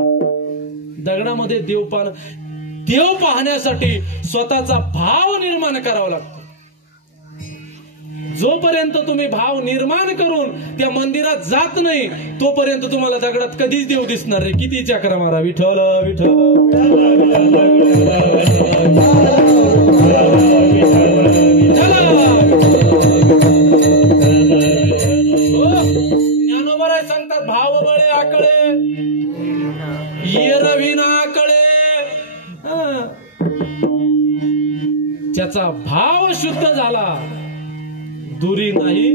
दगडामध्ये देव पाहणं, देव पाहण्यासाठी स्वतःचा भाव निर्माण करावा लागतो. जोपर्यंत तुम्ही भाव निर्माण करून त्या मंदिरात जात नाही, तोपर्यंत तुम्हाला दगडात कधीच देव दिसणार नाही. किती चक्रा मारा, विठ्ठल विठ्ठल. ज्ञानोबराय सांगतात, भाव बळे आकळे येरविना आकळे. त्याचा भाव शुद्ध झाला, दुरी नाही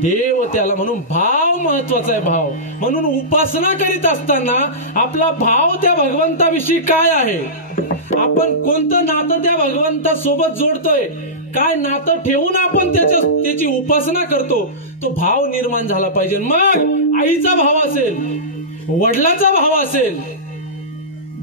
देव त्याला. म्हणून भाव महत्वाचा आहे. भाव म्हणून उपासना करीत असताना आपला भाव त्या भगवंताविषयी काय आहे, आपण कोणतं नातं त्या भगवंतासोबत जोडतोय, काय नातं ठेवून आपण त्याची उपासना करतो तो भाव निर्माण झाला पाहिजे. मग आईचा भाव असेल, वडिलाचा भाव असेल,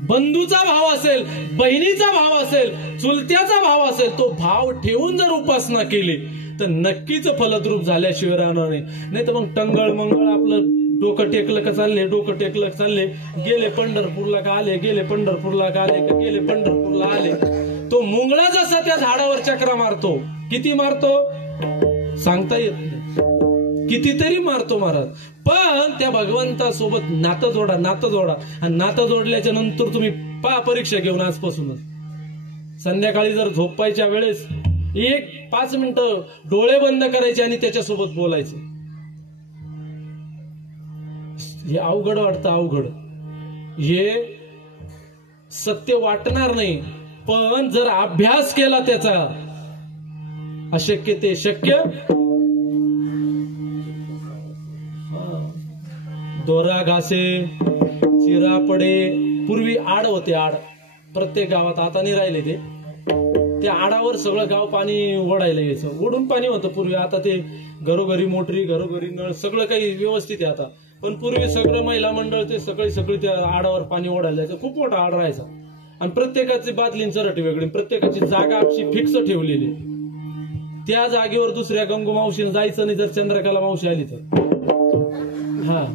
बंधूचा भाव असेल, बहिणीचा भाव असेल, चुलत्याचा भाव असेल, तो भाव ठेवून जर उपासना केली तर नक्कीच फलद्रूप झाल्याशिवाय राहणार नाही. तर मग टंगळ मंगळ आपलं डोकं टेकलं का चालले, डोकं टेकलं का चालले, गेले पंढरपूरला का आले, गेले पंढरपूरला का आले, का गेले पंढरपूरला आले. तो मुंगळा जसा त्या झाडावर चक्रा मारतो, किती मारतो सांगता येत नाही, कितीतरी मारतो महाराज. पण त्या भगवंतासोबत नातं जोडा, नातं जोडा. आणि नातं जोडल्याच्या नंतर तुम्ही परीक्षा घेऊन आजपासूनच संध्याकाळी जर झोपायच्या वेळेस 1-5 मिनिटं डोळे बंद करायचे आणि त्याच्यासोबत बोलायचं. हे अवघड वाटतं, अवघड, हे सत्य वाटणार नाही. पण जर अभ्यास केला त्याचा, अशक्य ते शक्य. दोरा घासे, चिरा पडे. पूर्वी आड होते, आड प्रत्येक गावात, आता नाही राहिले ते. त्या आडावर सगळं गाव पाणी ओढायला यायचं, ओढून पाणी होतं पूर्वी. आता ते घरोघरी मोटरी, घरोघरी नळ, सगळं काही व्यवस्थित आहे आता. पण पूर्वी सगळं महिला मंडळ ते सगळी त्या आडावर पाणी ओढायला जायचं. खूप मोठा आड राहायचा आणि प्रत्येकाची बादलींची रटी वेगळी, प्रत्येकाची जागा आपली फिक्स ठेवलेली. त्या जागेवर दुसऱ्या गंगू मावशीने जायचं नाही जर चंद्रकला मावशी आली तर. हा,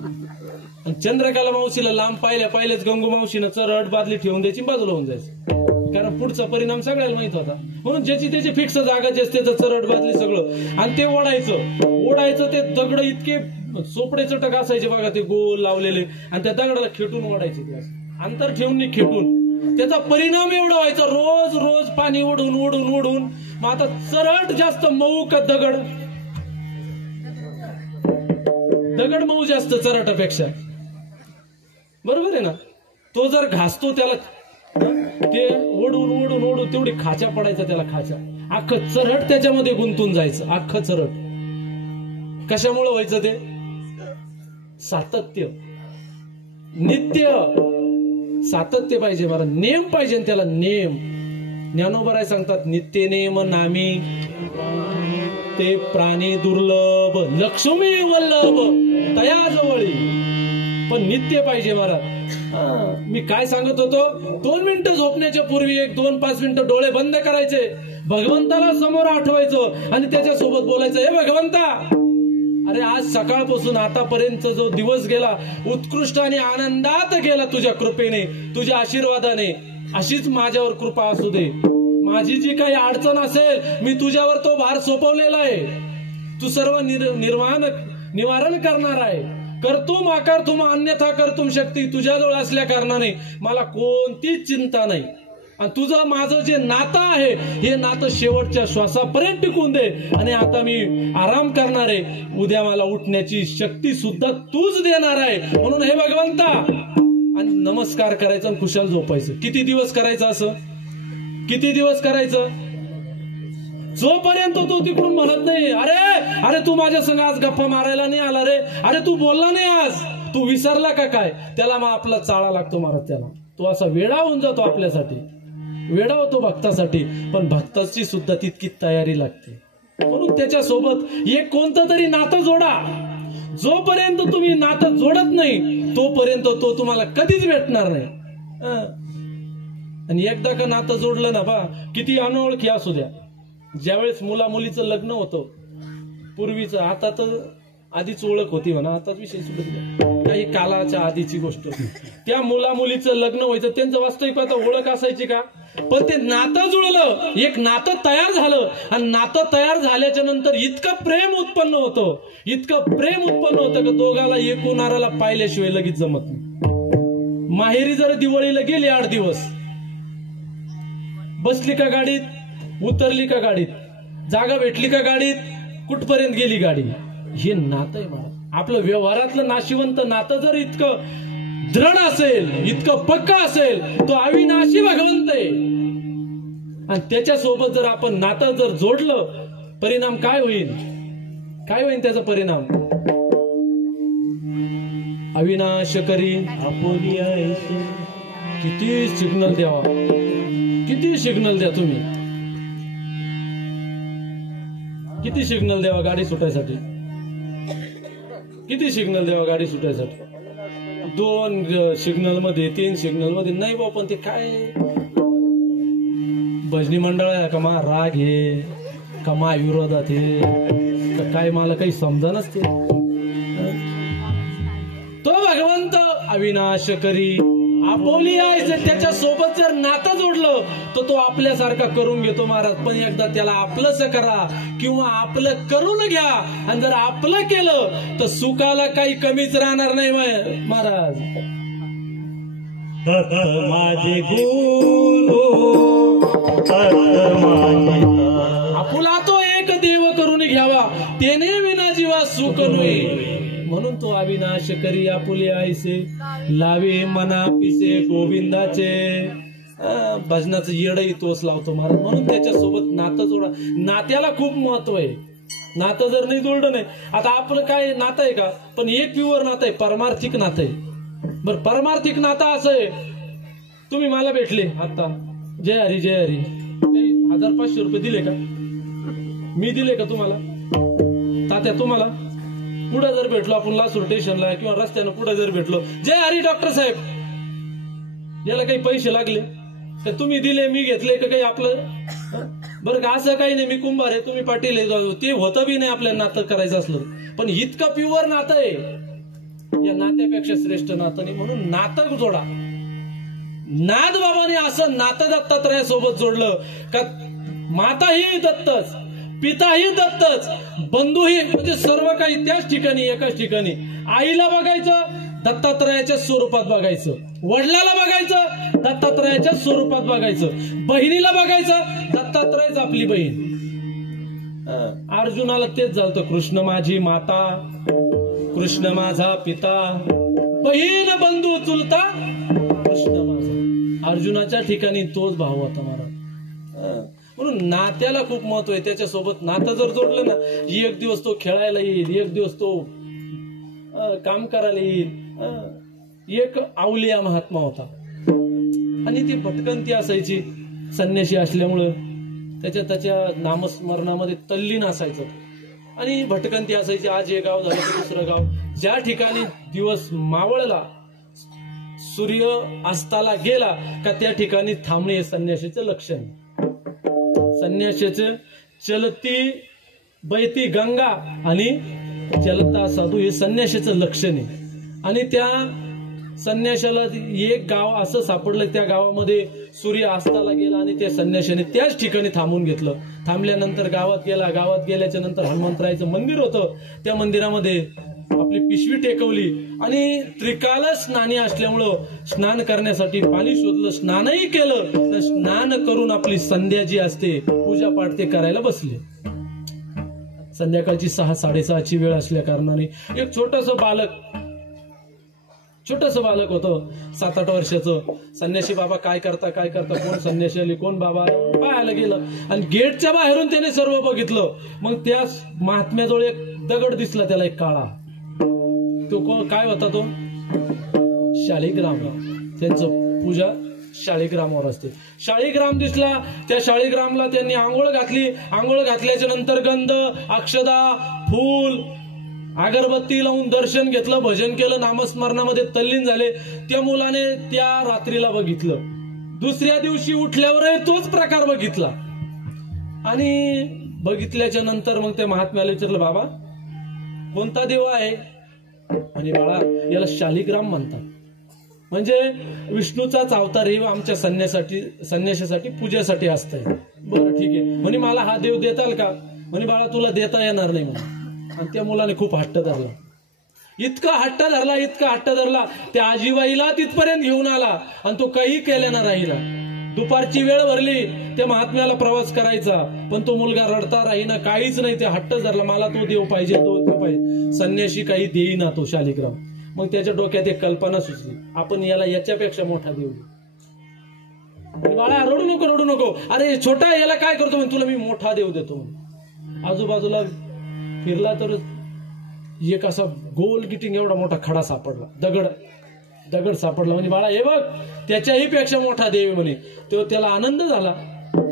चंद्रकला मावशीला लांब पाहिल्याच गंगू मावशीनं चरड बादली ठेवून द्यायची, बाजूला होऊन जायचं. कारण पुढचा परिणाम सगळ्याला माहित होता. म्हणून ज्याची त्याची फिक्स जागा जे असते चरड बादली सगळं, आणि ते ओढायचं ते दगड इतके सोपडे चटक असायचे बघा, ते गोल लावलेले, आणि त्या दगडाला खेटून ओढायचे. ते अंतर ठेवून खेटून. त्याचा परिणाम एवढा व्हायचा, रोज रोज पाणी ओढून. मग आता चरड जास्त मऊ का दगड मऊ जास्त चरटापेक्षा, बरोबर आहे ना. तो जर घासतो त्याला, ते ओढून तेवढी खाचा पडायचा त्याला, खाचा अख्खं चरट त्याच्यामध्ये गुंतून जायचं, अख्खं चरट. कशामुळे व्हायचं ते? सातत्य, नित्य सातत्य पाहिजे मला, नेम पाहिजे त्याला, नेम. ज्ञानोबराय सांगतात, नित्य नेम नामी ते प्राणी दुर्लभ, लक्ष्मी वल्लभ तया जवळी. पण नित्य पाहिजे महाराज. मी काय सांगत होतो, 2 मिनिटं झोपण्याच्या पूर्वी 1-2-5 मिनिटं डोळे बंद करायचे, भगवंताला समोर आठवायचं आणि त्याच्यासोबत बोलायचं, हे भगवंता, अरे आज सकाळपासून आतापर्यंत जो दिवस गेला उत्कृष्ट आणि आनंदात गेला, तुझ्या कृपेने, तुझ्या आशीर्वादाने. अशीच माझ्यावर कृपा असू दे. माझी जी काही अडचण असेल, मी तुझ्यावर तो भार सोपवलेला आहे. तू सर्व निवारण करणार आहे. कर्तुम अकर्तुम अन्यथा कर्तुम शक्ती तुझ्याजवळ असल्या कारणाने मला कोणतीच चिंता नाही. आणि तुझं माझं जे नातं आहे, हे नातं शेवटच्या श्वासापर्यंत टिकून दे. आणि आता मी आराम करणार आहे, उद्या मला उठण्याची शक्ती सुद्धा तूच देणार आहे. म्हणून हे भगवंता, आणि नमस्कार करायचा आणि खुशाल झोपायचं. किती दिवस करायचं असं? किती दिवस करायचं? जोपर्यंत तो तिकडून म्हणत नाही, अरे तू माझ्या संग आज गप्पा मारायला नाही आला रे, अरे तू बोलला नाही आज, तू विसरला का काय, त्याला मग आपला चाळा लागतो महाराज. त्याला तो असा वेडा होऊन जातो, आपल्यासाठी वेडा होतो भक्तासाठी. पण भक्ताची सुद्धा तितकी तयारी लागते. म्हणून त्याच्यासोबत एक कोणतं तरी नातं जोडा. जोपर्यंत तुम्ही नातं जोडत नाही तोपर्यंत तो तुम्हाला कधीच भेटणार नाही. आणि एकदा का नातं जोडलं ना बा, किती अनोळखी असू द्या. ज्यावेळेस मुला मुलीचं लग्न होतं पूर्वीचं, आता तर आधीच ओळख होती म्हणा, आताच विषय सुटत द्या, काही कालाच्या आधीची गोष्ट. त्या मुला मुलीचं लग्न व्हायचं, त्यांचं वास्तविक आता ओळख असायची का? पण ते नातं जुळलं, एक नातं तयार झालं. आणि नातं तयार झाल्याच्या नंतर इतकं प्रेम उत्पन्न होतं का दोघाला एकूणाराला पाहिल्याशिवाय लगेच जमत नाही. माहेरी जर दिवाळीला गेली 8 दिवस, बसली का गाडीत, उतरली का गाडीत, जागा भेटली का गाडीत, कुठपर्यंत गेली गाडी, हे नातं आहे मला. आपलं व्यवहारातलं नाशिवंत नातं जर इतकं दृढ असेल, इतकं पक्का असेल, तो अविनाशी भगवंत आहे. आणि त्याच्यासोबत जर आपण नातं जर जोडलं, परिणाम काय होईल? काय होईल त्याचा परिणाम? अविनाश करी आपण. किती सिग्नल द्यावा, किती सिग्नल द्या तुम्ही, किती सिग्नल द्यावा गाडी सुटायसाठी? किती सिग्नल द्यावा गाडी सुटायसाठी? 2 सिग्नल मध्ये 3 सिग्नल मध्ये नाही बा. पण ते काय भजनी मंडळ आहे का मा राग हे का मा विरोधात हे का काय मला काही समजा नसते. तो भगवंत अविनाश करी आपोली आहे. त्याच्या सोबत जर नातं जोडलं तर तो आपल्यासारखा करून घेतो महाराज. पण एकदा त्याला आपलंच करा किंवा आपलं करून घ्या. आणि जर आपलं केलं तर सुखाला काही कमीच राहणार नाही महाराज. माझे गुरु आपुला तो एक देव करून घ्यावा तेने विना जीवा सुख नये. म्हणून तो अविनाश करी आपुले आईसे लावे मना पिसे गोविंदाचे. भजनाचं येडही तोच लावतो महाराज. म्हणून त्याच्यासोबत नातं जोडा. नात्याला खूप महत्व आहे. नातं जर नाही जोडलं नाही. आता आपलं काय नातं आहे का? पण एक प्युअर नातं आहे, परमार्थिक नातं आहे. बरं परमार्थिक नातं असं आहे, तुम्ही मला भेटले आता, जय हरी जय हरी, 1500 रुपये दिले का? मी दिले का तुम्हाला? तात्या तुम्हाला पुढे जर भेटलो आपण लासूर स्टेशनला किंवा रस्त्यानं पुढे जर भेटलो, जय हरी डॉक्टर साहेब, याला काही पैसे लागले तर तुम्ही दिले मी घेतले का काही आपलं? बरं का असं काही नाही. मी कुंभार आहे तुम्ही पाटील आहे, ते होतं बी नाही आपल्याला नातं करायचं असलं. पण इतकं प्युअर नातं आहे, या नात्यापेक्षा श्रेष्ठ नातं नाही. म्हणून नातं जोडा. नाथ बाबाने असं नातं दत्तात्रयासोबत जोडलं का माताही दत्तच, पिताही दत्तच, बंधूही, म्हणजे सर्व काही त्याच ठिकाणी एकाच ठिकाणी. आईला बघायचं दत्तात्रयाच्या स्वरूपात बघायचं, वडिलाला बघायचं दत्तात्रयाच्या स्वरूपात बघायचं, बहिणीला बघायचं दत्तात्रयच आपली बहीण. अर्जुनाला तेच झालं, कृष्ण माझी माता, कृष्ण माझा पिता, बहीण बंधू चुलता कृष्ण माझा. अर्जुनाच्या ठिकाणी तोच भाव होता महाराज. म्हणून नात्याला खूप महत्व आहे. त्याच्यासोबत नातं जर जोडलं ना, एक दिवस तो खेळायला येईल, एक दिवस तो काम करायला येईल. एक अवलिया महात्मा होता आणि ती भटकंती असायची. संन्यासी असल्यामुळं त्याच्या नामस्मरणामध्ये तल्लीन असायचं आणि भटकंती असायची. आज एक गाव झालं तर दुसरं गाव. ज्या ठिकाणी दिवस मावळला, सूर्य अस्ताला गेला का त्या ठिकाणी थांबणे हे संन्यासीचं लक्षण. संन्यासीचं चलती बैती गंगा आणि चलता साधू हे संन्यासीचं लक्षण आहे. आणि त्या संन्याशाला एक गाव असं सापडलं, त्या गावामध्ये सूर्य अस्ताला गेला आणि त्या संन्याशाने त्याच ठिकाणी थांबून घेतलं. थांबल्यानंतर गावात गेला. गावात गेल्याच्या नंतर हनुमंतरायचं मंदिर होतं. त्या मंदिरामध्ये आपली पिशवी टेकवली आणि त्रिकाल स्नानी असल्यामुळं स्नान करण्यासाठी पाणी शोधलं, स्नानही केलं. स्नान करून आपली संध्या जी असते पूजा पाठ ते करायला बसले. संध्याकाळची 6-6:30ची वेळ असल्या कारणाने एक छोटस बालक होतं 7-8 वर्षाचं. संन्यासी बाबा काय करता, कोण संन्यासी आली, कोण बाबा पाहायला गेलं आणि गेटच्या बाहेरून त्याने सर्व बघितलं. मग त्या महात्म्याजवळ एक दगड दिसला त्याला, एक काळा. तो काय होता? तो शाळीग्राम. त्यांचं पूजा शाळीग्रामावर असते. शाळीग्राम दिसला. त्या शाळीग्रामला त्यांनी आंघोळ घातली. आंघोळ घातल्याच्या नंतर गंध, अक्षदा, फूल, अगरबत्ती लावून दर्शन घेतलं, भजन केलं, नामस्मरणामध्ये तल्लीन झाले. त्या मुलाने त्या रात्रीला बघितलं. दुसऱ्या दिवशी उठल्यावरही तोच प्रकार बघितला आणि बघितल्याच्या नंतर मग त्या महात्म्याला विचारलं, बाबा कोणता देव आहे? म्हणजे बाळा याला शालिग्राम म्हणतात. म्हणजे विष्णूचाच अवतार हे आमच्या संन्यासासाठी पूजेसाठी असतंय. बरं ठीक आहे म्हणे, मला हा देव देताल का? म्हणे बाळा तुला देता येणार नाही म्हणे. आणि त्या मुलाने खूप हट्ट धरला. इतका हट्ट धरला त्या आजीबाईला तिथपर्यंत घेऊन आला आणि तो काही केल्यानं राहिला. दुपारची वेळ भरली, त्या महात्म्याला प्रवास करायचा पण तो मुलगा रडता राहीना, काहीच नाही. ते हट्ट धरला, मला तो देव पाहिजे, तो पाहिजे. संन्यासी काही देईना तो शालिग्राम. मग त्याच्या डोक्यात एक कल्पना सुचली, आपण याला याच्यापेक्षा मोठा देऊ. बाळा रडू नको, अरे छोटा याला काय करतो म्हणजे तुला मी मोठा देव देतो. आजूबाजूला फिरला तर एक असा गोल गिटिंग एवढा मोठा खडा सापडला, दगड सापडला. म्हणजे बाळा हे बघ त्याच्याही पेक्षा मोठा देव म्हणे. तो त्याला आनंद झाला.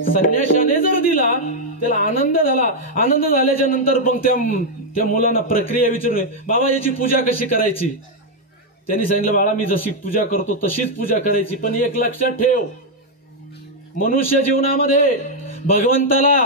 संन्याशाने जर दिला त्याला आनंद झाला. आनंद झाल्याच्या नंतर मग त्या मुलांना प्रक्रिया विचारून, बाबा याची पूजा कशी करायची? त्यांनी सांगितलं, बाळा मी जशी पूजा करतो तशीच पूजा करायची, पण एक लक्षात ठेव, मनुष्य जीवनामध्ये भगवंताला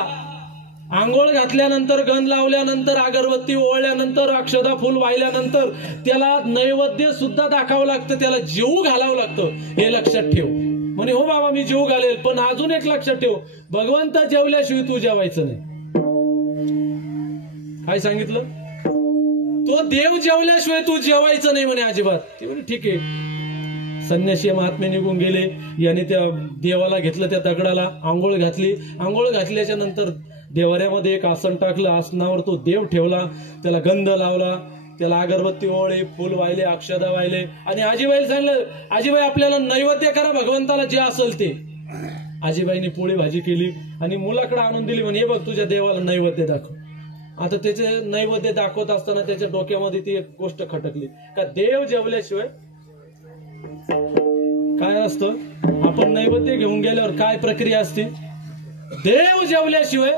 आंघोळ घातल्यानंतर, गंध लावल्यानंतर, अगरबत्ती ओळल्यानंतर, अक्षदा फुल वाहिल्यानंतर त्याला नैवेद्य सुद्धा दाखवावं लागतं, त्याला जेवू घालावं लागतं, हे लक्षात ठेव. म्हणे हो बाबा मी जेवू घालेल, पण अजून एक लक्षात ठेव, भगवंत जेवल्याशिवाय तू जेवायचं नाही. काय सांगितलं? तो देव जेवल्याशिवाय तू जेवायचं नाही म्हणे अजिबात. ते म्हणे ठीक आहे. संन्यासी महात्मे निघून गेले. याने त्या देवाला घेतलं, त्या दगडाला आंघोळ घातली. आंघोळ घातल्याच्या नंतर देवाऱ्यामध्ये एक आसन टाकलं, आसनावर तो देव ठेवला, त्याला गंध लावला, त्याला अगरबत्ती ओळली, फुल वाहिले, अक्षदा वाहिले, आणि आजीबाईला सांगितलं, आजीबाई आपल्याला नैवेद्य करा भगवंताला जे असेल ते. आजीबाईने पोळी भाजी केली आणि मुलाकडे आणून दिली. म्हणे हे बघ तुझ्या देवाला नैवेद्य दाखव. आता त्याचे नैवेद्य दाखवत असताना त्याच्या डोक्यामध्ये ती एक गोष्ट खटकली का देव जेवल्याशिवाय काय असतं, आपण नैवेद्य घेऊन गेल्यावर काय प्रक्रिया असते, देव जेवल्याशिवाय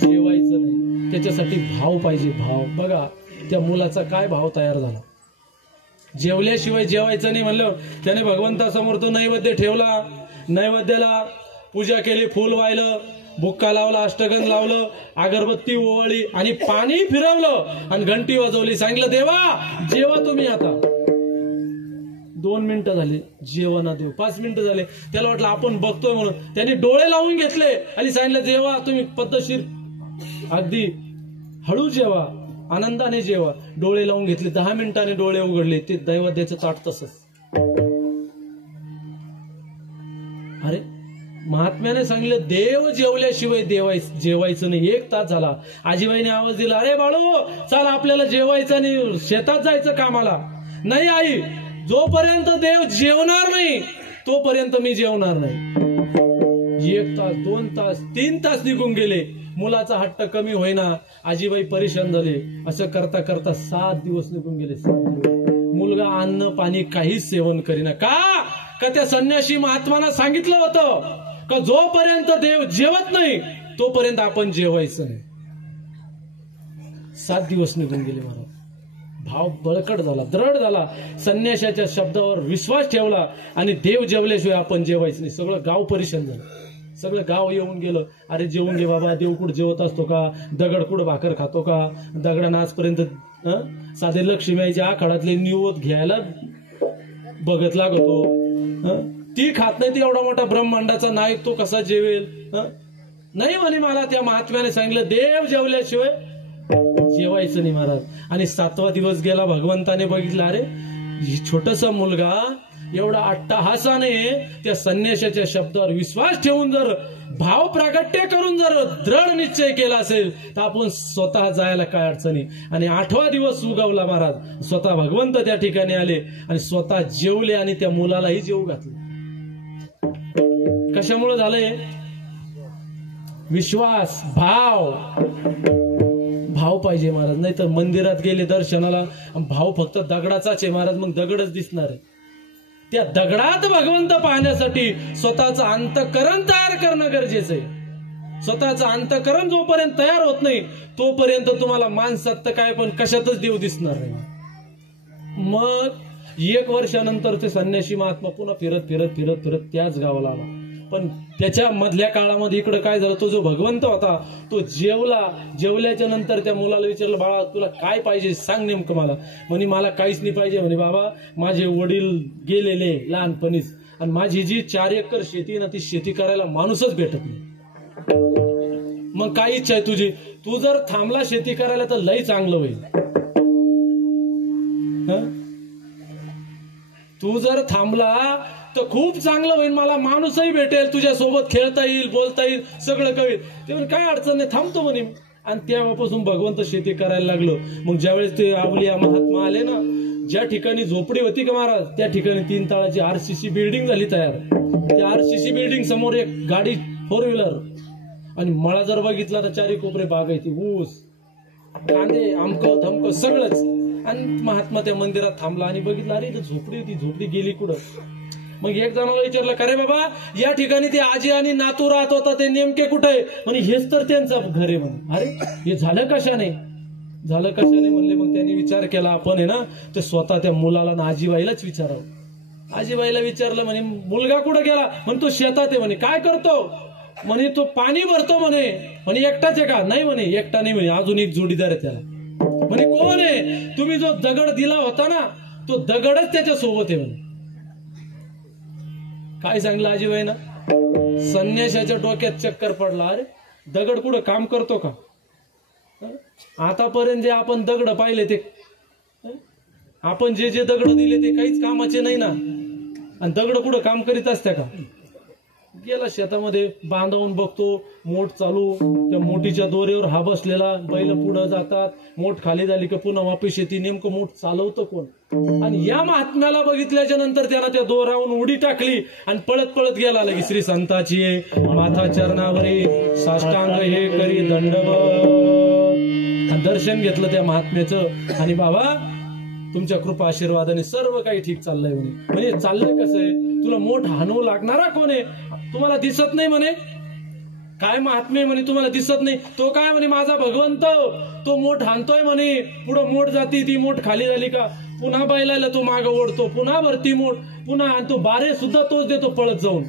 जेवायचं नाही. त्याच्यासाठी भाव पाहिजे, भाव. बघा त्या मुलाचा काय भाव तयार झाला. जेवल्याशिवाय जेवायचं नाही म्हणलं, त्याने भगवंतासमोर तो नैवेद्य ठेवला, नैवेद्याला पूजा केली, फुल वाहिलं, बुक्का लावला, अष्टगंध लावलं, अगरबत्ती ओवळली आणि पाणी फिरवलं आणि घंटी वाजवली. सांगितलं देवा जेवा तुम्ही आता. 2 मिनिटं झाली जेवणा देव, 5 मिनिटं झाले, त्याला वाटलं आपण बघतोय म्हणून त्यांनी डोळे लावून घेतले आणि सांगितलं देवा तुम्ही पद्धतशीर अगदी हळू जेवा, आनंदाने जेवा. डोळे लावून घेतले, 10 मिनिटांनी डोळे उघडले, ते दैवद्याचं ताट तसंच. अरे महात्म्याने सांगितलं देव जेवल्याशिवाय जेवायचं नाही. 1 तास झाला. आजीबाईने आवाज दिला, अरे बाळू चल आपल्याला जेवायचं नाही, शेतात जायचं कामाला. नाही आई, जोपर्यंत देव जेवणार नाही तोपर्यंत मी जेवणार नाही. 1 तास, 2 तास, 3 तास निघून गेले. मुलाचा हट्ट कमी होईना. आजीबाई परेशान झाले. असं करता करता 7 दिवस निघून गेले. 7 दिवस मुलगा अन्न पाणी काहीच सेवन करीना. का त्या संन्यासी महात्मानं सांगितलं होतं का जोपर्यंत देव जेवत नाही तोपर्यंत आपण जेवायचं नाही. 7 दिवस निघून गेले. महाराज भाव बळकट झाला, दृढ झाला. संन्याशाच्या शब्दावर विश्वास ठेवला आणि देव जेवल्याशिवाय आपण जेवायचं नाही. सगळं गाव परेशान झालं. सगळं गाव येऊन गेलं. अरे जेवून घे बाबा, देव कुठं जेवत असतो का? दगड कुठं भाकर खातो का? दगडानं आजपर्यंत साधे लक्ष्मीच्या आखाडातले निवत घ्यायला बघत लागतो. ती खात नाही, ती एवढा मोठा ब्रह्मांडाचा नायक तो कसा जेवेल? नाही म्हणे मला त्या महात्म्याने सांगितलं देव जेवल्याशिवाय जेवायचं नाही महाराज. आणि 7वा दिवस गेला. भगवंताने बघितलं अरे छोटासा मुलगा एवढा अट्टहासाने त्या संन्याशाच्या शब्दावर विश्वास ठेवून जर भाव प्रागट्य करून जर दृढ निश्चय केला असेल तर आपण स्वतः जायला काय अडचणी. आणि 8वा दिवस उगवला महाराज. स्वतः भगवंत त्या ठिकाणी आले आणि स्वतः जेवले आणि त्या मुलालाही जेवू घातले. कशामुळे झालंय? विश्वास, भाव. भाव पाहिजे महाराज. नाही तर मंदिरात गेले दर्शनाला, भाव फक्त दगडाचाच आहे महाराज, मग दगडच दिसणार आहे. त्या दगडात भगवंत पाहण्यासाठी स्वतःचं अंतःकरण तयार करणं गरजेचं आहे. स्वतःचं अंतःकरण जोपर्यंत तयार होत नाही तोपर्यंत तुम्हाला माणसात तर काय पण कशातच देव दिसणार नाही. मग 1 वर्षानंतर ते संन्यासी महात्मा पुन्हा फिरत फिरत फिरत फिरत त्याच गावाला आला. पण त्याच्या मधल्या काळामध्ये इकडे काय झालं, तो जो भगवंत होता तो जेवला. जेवल्याच्या नंतर त्या मुलाला विचारलं, बाळा तुला काय पाहिजे सांग नेमकं मला. म्हणे मला काहीच नाही पाहिजे. म्हणे बाबा माझे वडील गेलेले लहानपणीच आणि माझी जी 4 एकर शेती ना ती शेती करायला माणूसच भेटत नाही. मग काय इच्छा आहे तुझी? तू जर थांबला शेती करायला तर लई चांगलं होईल. तू जर थांबला तर खूप चांगलं होईल, मला माणूसही भेटेल, तुझ्या सोबत खेळता येईल, बोलता येईल, सगळं कळेल. ते म्हणे काय अडचण नाही, थांबतो म्हणे. आणि तेव्हापासून भगवंत शेती करायला लागलो. मग ज्यावेळेस ते अवलिया महात्मा आले ना, ज्या ठिकाणी झोपडी होती का महाराज त्या ठिकाणी 3 तळाची RCC बिल्डिंग झाली तयार. त्या RCC बिल्डिंग समोर एक गाडी 4 व्हीलर आणि मळा जर बघितला तर 4 कोपरे बागायती, ऊस, कांदे, आमकं धमकं सगळंच. आणि महात्मा त्या मंदिरात थांबला आणि बघितलं अरे झोपडी होती, झोपडी गेली कुठं. मग एक जणाला विचारलं, का रे बाबा, या ठिकाणी ते आजी आणि नातू राहत होता, ते नेमके कुठे आहे? म्हणे हेच तर त्यांचं घर आहे म्हणे. अरे हे झालं कशाने म्हणले. मग त्यांनी विचार केला, आपण आहे ना ते स्वतः त्या मुलाला ना आजीबाईलाच विचारावं. आजीबाईला विचारलं, म्हणे मुलगा कुठं गेला? म्हणे तो शेतात आहे. म्हणे काय करतो? म्हणे तो पाणी भरतो. म्हणे एकटाच आहे का? नाही म्हणे एकटा नाही म्हणे, अजून एक जोडीदार आहे त्याला. म्हणे कोण आहे? तुम्ही जो दगड दिला होता ना तो दगडच त्याच्या सोबत आहे म्हणे. काय सांगलं आजीबाईनं? संन्याशाच्या डोक्यात चक्कर पडला. अरे दगड कुठं काम करतो का? आतापर्यंत जे आपण दगड पाहिले ते आपण जे दगड दिले ते काहीच कामाचे नाही ना. आणि दगड कुठं काम करीत असत्या का? गेला शेतामध्ये, बांधावून बघतो मोठ चालू, त्या मोठीच्या दोऱ्यावर हा बसलेला, बैल पुढे जातात, मोठ खाली झाली का पुन्हा वापिस येते. नेमकं मोठ चालवतं कोण? आणि या महात्म्याला बघितल्याच्या नंतर त्याला त्या दोरावून उडी टाकली आणि पळत गेला. लगी श्री संताची माथा चरणावरी साष्टांग हे करी दंडवत. दर्शन घेतलं त्या महात्म्याचं. आणि बाबा तुमच्या कृपा आशीर्वादाने सर्व काही ठीक चाललंय म्हणे. म्हणजे चाललंय कसं आहे? तुला मोठ हाणू लागणारा कोण आहे? तुम्हाला दिसत नाही म्हणे. काय महात्म्य म्हणे तुम्हाला दिसत नाही? तो काय म्हणे माझा भगवंत, तो मोठ हाणतोय म्हणे. पुढं मोठ जाती, ती मोठ खाली झाली का पुन्हा बैलाला तो मागं ओढतो, पुन्हा भरती मोठ, पुन्हा आणतो, बारे सुद्धा तोच देतो पळत जाऊन.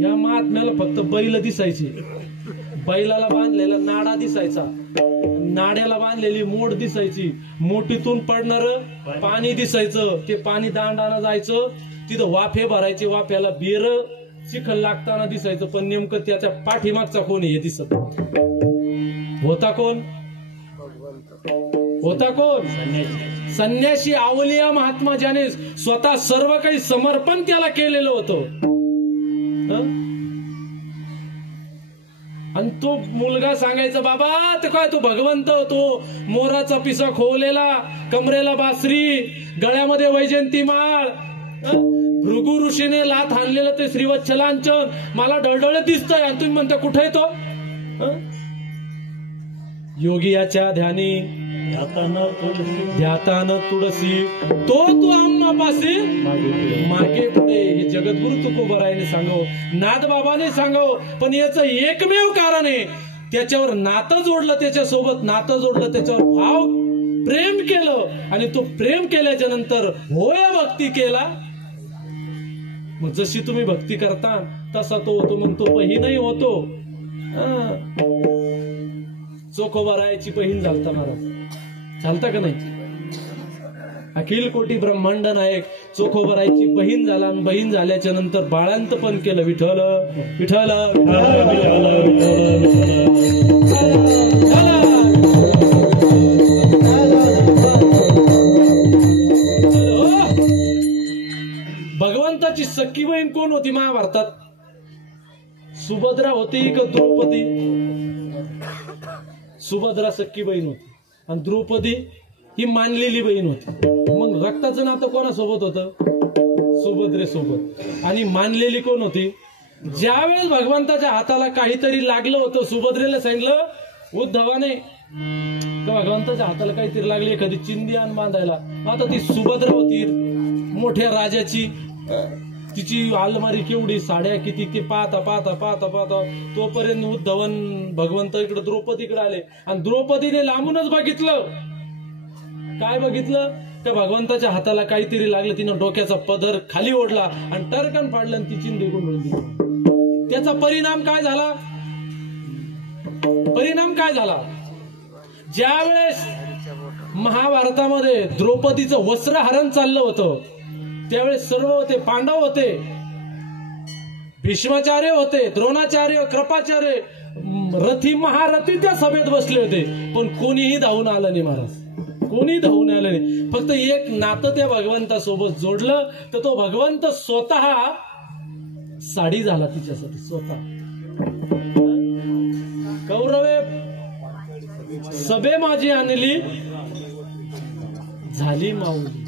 या महात्म्याला फक्त बैल दिसायची, बैलाला बांधलेला नाडा दिसायचा, नाड्याला बांधलेली मोठ दिसायची, मोठीतून पडणार पाणी दिसायचं. ते पाणी दांडानं जायचं, तिथं वाफे भरायचे, वाफ्याला बेर चिखल लागताना दिसायचं. पण नेमकं त्याच्या पाठीमागचा कोण हे दिसत होता. कोण होता? कोण? संन्यासी आवलिया महात्मा, ज्याने स्वतः सर्व काही समर्पण त्याला केलेलं होतं. आणि तो मुलगा सांगायचा, बाबा ते काय तो भगवंत, तो मोराचा पिसा खोवलेला, कमरेला बासरी, गळ्यामध्ये वैजयंती माळ, भृगु ऋषीने लाथ आणलेलं ते श्रीवत्सलांचन, मला डळडळ दिसतंय. आणि तुम्ही म्हणता कुठे आहे तो? योगियाच्या ध्यानी ध्यातान तुळसी, तो तू आम्हापाशी मागे पुढे. हे जगद्गुरु तुकोबारायने सांगव, नाथबाबाने सांगव. पण याचं एकमेव कारण आहे, त्याच्यावर नातं जोडलं, त्याच्यासोबत नातं जोडलं, त्याच्यावर भाव प्रेम केलं. आणि तो प्रेम केल्याच्या नंतर होय भक्ती केला. मग जशी तुम्ही भक्ती करता तसा तो होतो. मग तो बहीणही होतो. चोखोबारायची बहीण झालता महाराज, चालता का नाही? अखिल कोटी ब्रह्मांड नायक चोखोबारायची बहीण झाला. आणि बहीण झाल्याच्या नंतर बाळांत पण केलं. विठ्ठल विठ्ठल भगवंताची सख्खी बहीण कोण होती महाभारतात? सुभद्रा होती का द्रौपदी? सुभद्रा सख्खी बहीण होती आणि द्रौपदी ही मानलेली बहीण होती. मग रक्ताचं नातं कोणासोबत होतं? सुभद्रेसोबत. आणि मानलेली कोण होती? ज्यावेळेस भगवंताच्या हाताला काहीतरी लागलं होतं, सुभद्रेला सांगितलं उद्धवाने का भगवंताच्या हाताला काहीतरी लागली, एखादी चिंदी आण बांधायला. आता ती सुभद्रा होती मोठ्या राजाची, तिची अलमारी केवढी, साड्या किती, ते पाहता पाहता पाहता पाहता तोपर्यंत उद्धवन भगवंत इकडे द्रौपदीकडे आले. आणि द्रौपदीने लांबूनच बघितलं. काय बघितलं? त्या भगवंताच्या हाताला काहीतरी लागलं. तिनं डोक्याचा पदर खाली ओढला आणि टरकन फाडलं आणि ती चिंदी गुंडळून दिली. त्याचा परिणाम काय झाला? ज्यावेळेस महाभारतामध्ये द्रौपदीचं वस्त्रहरण चाललं होतं, त्यावेळेस सर्व होते, पांडव होते, भीष्माचार्य होते, द्रोणाचार्य, कृपाचार्य, रथी महारथी त्या सभेत बसले होते. पण कोणीही धावून आलं नाही महाराज, कोणी धावून आलं नाही. फक्त एक नातं त्या भगवंतासोबत जोडलं, तर तो भगवंत स्वतः साडी झाला तिच्यासाठी. स्वतः कौरवे सभे माझी आणली झाली माऊली.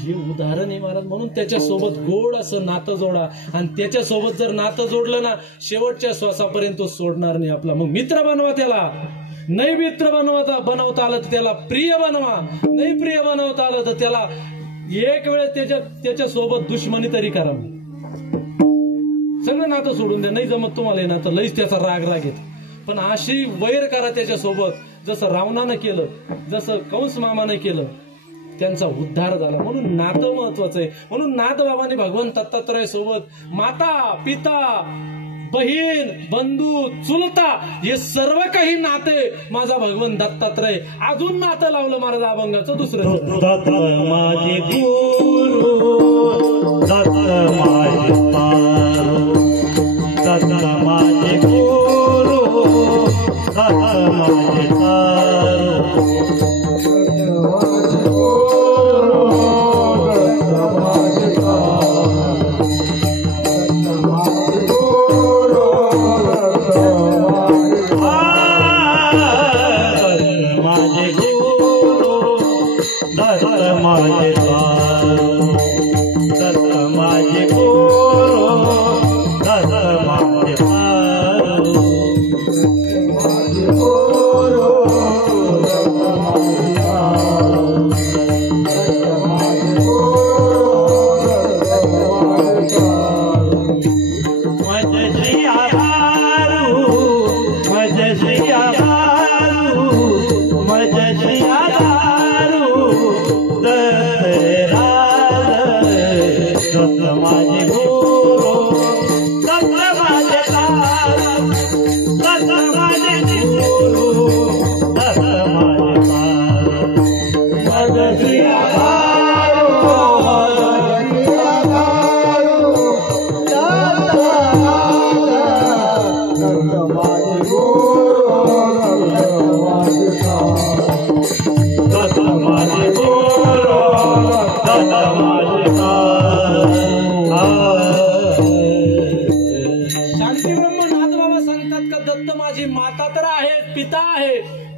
हे उदाहरण आहे महाराज. म्हणून त्याच्यासोबत गोड असं नातं जोडा. आणि त्याच्यासोबत जर नातं जोडलं ना, शेवटच्या श्वासापर्यंत तो सोडणार नाही आपला. मग मित्र बनवा त्याला. नाही मित्र बनवता आलं तर त्याला प्रिय बनवा. नाही प्रिय बनवता आलं तर त्याला एक वेळ त्याच्या सोबत दुश्मनी तरी करा. सगळं नातं सोडून द्या, नाही जमत तुम्हाला नातं, लईच त्याचा राग येत, पण अशी वैर करा त्याच्यासोबत जसं रावणानं केलं, जसं कंस मामानं केलं, त्यांचा उद्धार झाला. म्हणून नातं महत्वाचं आहे. म्हणून नाथबाबांनी भगवान दत्तात्रय सोबत माता, पिता, बहीण, बंधू, चुलता हे सर्व काही नाते माझा भगवान दत्तात्रय अजून नातं लावलं महाराज अभंगाचं दुसरं. दत्त माझे गुरु, दत्त माझे तारू, दत्त माझे गुरु, दत्त माझे तारू.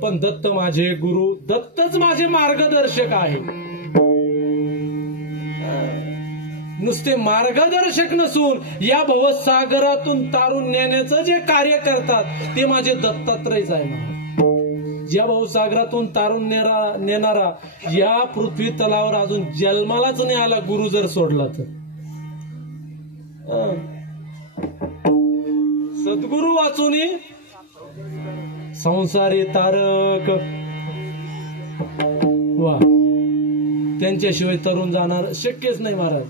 पण दत्त माझे गुरु, दत्तच माझे मार्गदर्शक आहे. नुसते मार्गदर्शक नसून या भवसागरातून तारून नेण्याचं जे कार्य करतात ते माझे दत्तात्रयच आहे. या भवसागरातून तारून नेणारा या पृथ्वी तलावर अजून जन्मालाच नाही आला गुरु जर सोडला तर. सद्गुरु वाचून संसारी तारक वा, त्यांच्याशिवाय तरुण जाणार शक्यच नाही महाराज.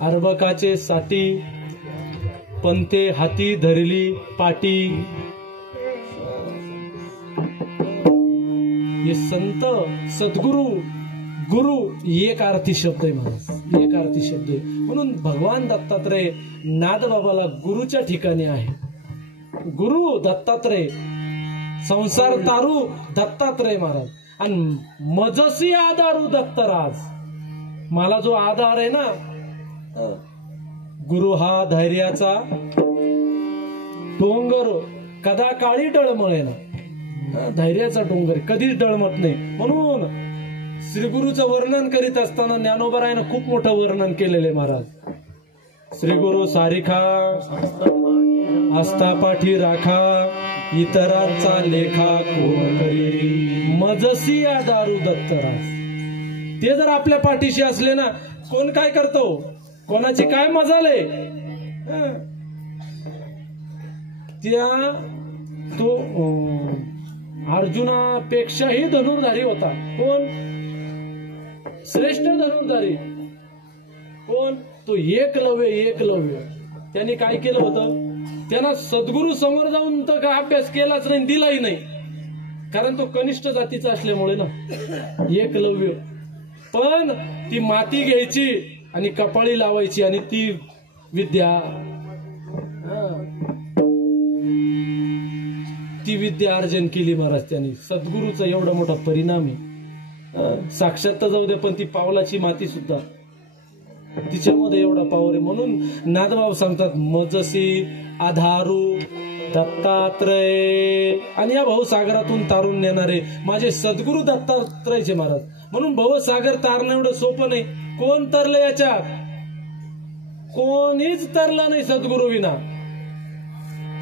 अर्भकाचे साठी पंते हाती धरली पाटी, हे संत सद्गुरु गुरु एक अर्थी शब्द आहे महाराज, एक अर्थी शब्द आहे. म्हणून भगवान दत्तात्रय नाथबाबाला गुरुच्या ठिकाणी आहे. गुरु दत्तात्रय, संसार तारू दत्तात्रय महाराज, आणि मजसी आधारू दत्तराज. मला जो आधार आहे ना, गुरु हा धैर्याचा डोंगर कदा काळी डळमळे ना, धैर्याचा डोंगर कधीच डळमत नाही. म्हणून श्री गुरुचं वर्णन करीत असताना ज्ञानोबरायानं खूप मोठं वर्णन केलेले महाराज. श्री गुरु सारिखा हस्तापाठी राखा, इतरांचा लेखा कोण करी, मजसी दारू दत्तराज. ते जर आपल्या पाठीशी असले ना, कोण काय करतो, कोणाची काय मजाले, त्या तो अर्जुनापेक्षाही धनुर्धारी होता. कोण श्रेष्ठ धनुर्धारी, कोण तो एकलव्य. एकलव्य त्यांनी काय केलं होतं, त्यांना सद्गुरु समोर जाऊन तर काय अभ्यास केलाच नाही, दिलाही नाही, कारण तो कनिष्ठ जातीचा असल्यामुळे ना. एकलव्य पण ती माती घ्यायची आणि कपाळी लावायची आणि ती विद्या, ती विद्या अर्जन केली महाराज त्यांनी. सद्गुरूचा एवढा मोठा परिणाम आहे. साक्षात तर जाऊ दे, पण ती पावलाची माती सुद्धा तिच्यामध्ये एवढा पावर आहे. म्हणून नाथबाबा सांगतात मजसी आधारू दत्तात्रय, आणि या भवसागरातून तारून नेणारे माझे सद्गुरु दत्तात्रयचे महाराज. म्हणून भवसागर तारणं एवढं सोपं नाही. कोण तरलं याच्यात, कोणीच तरला नाही सद्गुरु विना.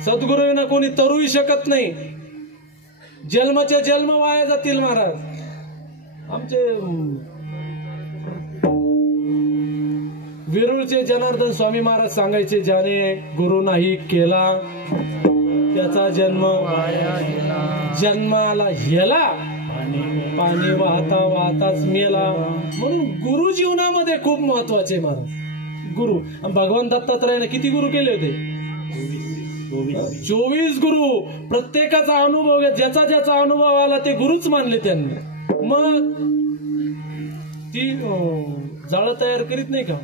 सद्गुरु विना कोणी तरूही शकत नाही. जन्माच्या जन्म वाया जातील महाराज. आमचे वेरूळचे जनार्दन स्वामी महाराज सांगायचे, ज्याने गुरु नाही केला त्याचा जन्म जन्माला गेला, पाणी वाहता वाहताच मेला. म्हणून गुरु जीवनामध्ये खूप महत्वाचे महाराज. गुरु भगवान दत्तात्रयाने किती गुरु केले होते? 24 गुरु. प्रत्येकाचा अनुभव, ज्याचा ज्याचा अनुभव आला ते गुरुच मानले त्यांनी. मग ती जाळं तयार करीत नाही का,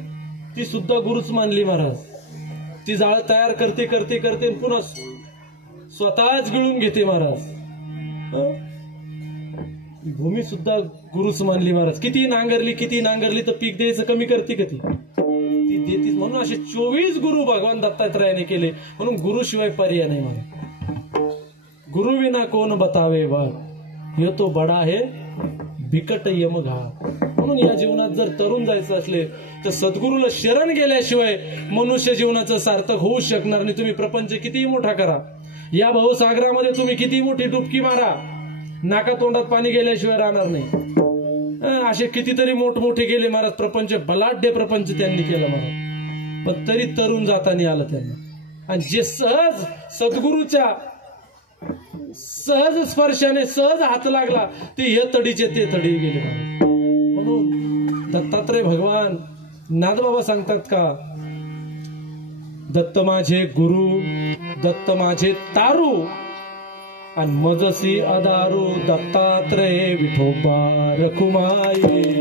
ती सुद्धा गुरुच मानली महाराज. ती जाळं तयार करते करते करते पुन्हा स्वतःच गिळून घेते महाराज. भूमी सुद्धा गुरुच मानली महाराज. किती नांगरली तर पीक द्यायचं कमी करते का ती देतीच. म्हणून असे 24 गुरु भगवान दत्तात्रयाने केले. म्हणून गुरुशिवाय पर्याय नाही महाराज. गुरु विना कोण बतावे वा, हे तो बडा आहे बिकट यमघा. म्हणून या जीवनात जर तरुण जायचं असले तर सद्गुरूला शरण गेल्याशिवाय मनुष्य जीवनाचं सार्थक होऊ शकणार नाही. तुम्ही प्रपंच कितीही मोठा करा, या भवसागरामध्ये तुम्ही किती मोठी डुबकी मारा, नाका तोंडात पाणी गेल्याशिवाय राहणार नाही. असे कितीतरी मोठमोठे गेले महाराज, प्रपंच बलाढ्य प्रपंच त्यांनी केला महाराज, पण तरी तरुण जाताना आलं त्यांना. आणि जे सहज सद्गुरूच्या सहज स्पर्शाने सहज हात लागला ते हे तडीचे ते तडी गेले महाराज. म्हणून दत्तात्रय भगवान नादबाबा सांगतात का, दत्त माझे गुरु दत्त माझे तारू आणि मजसी अदारू, दत्तात्रय विठोबा रखुमाई.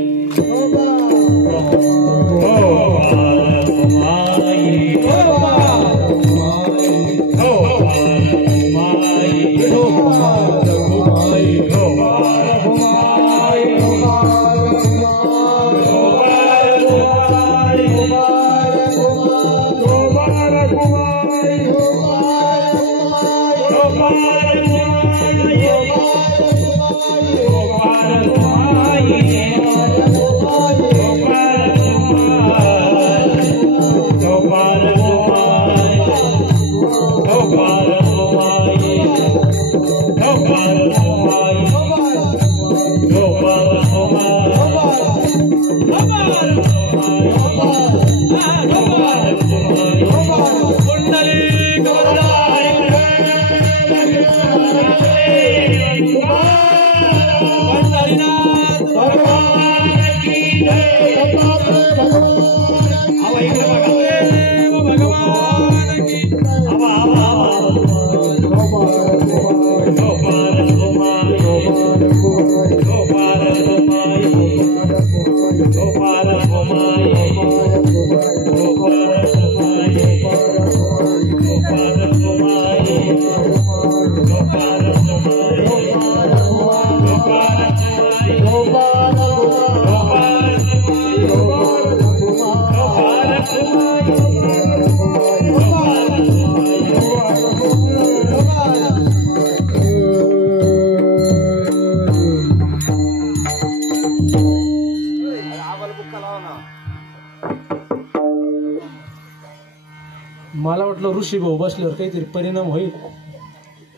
मला वाटलं ऋषी भाऊ बसल्यावर काहीतरी परिणाम होईल,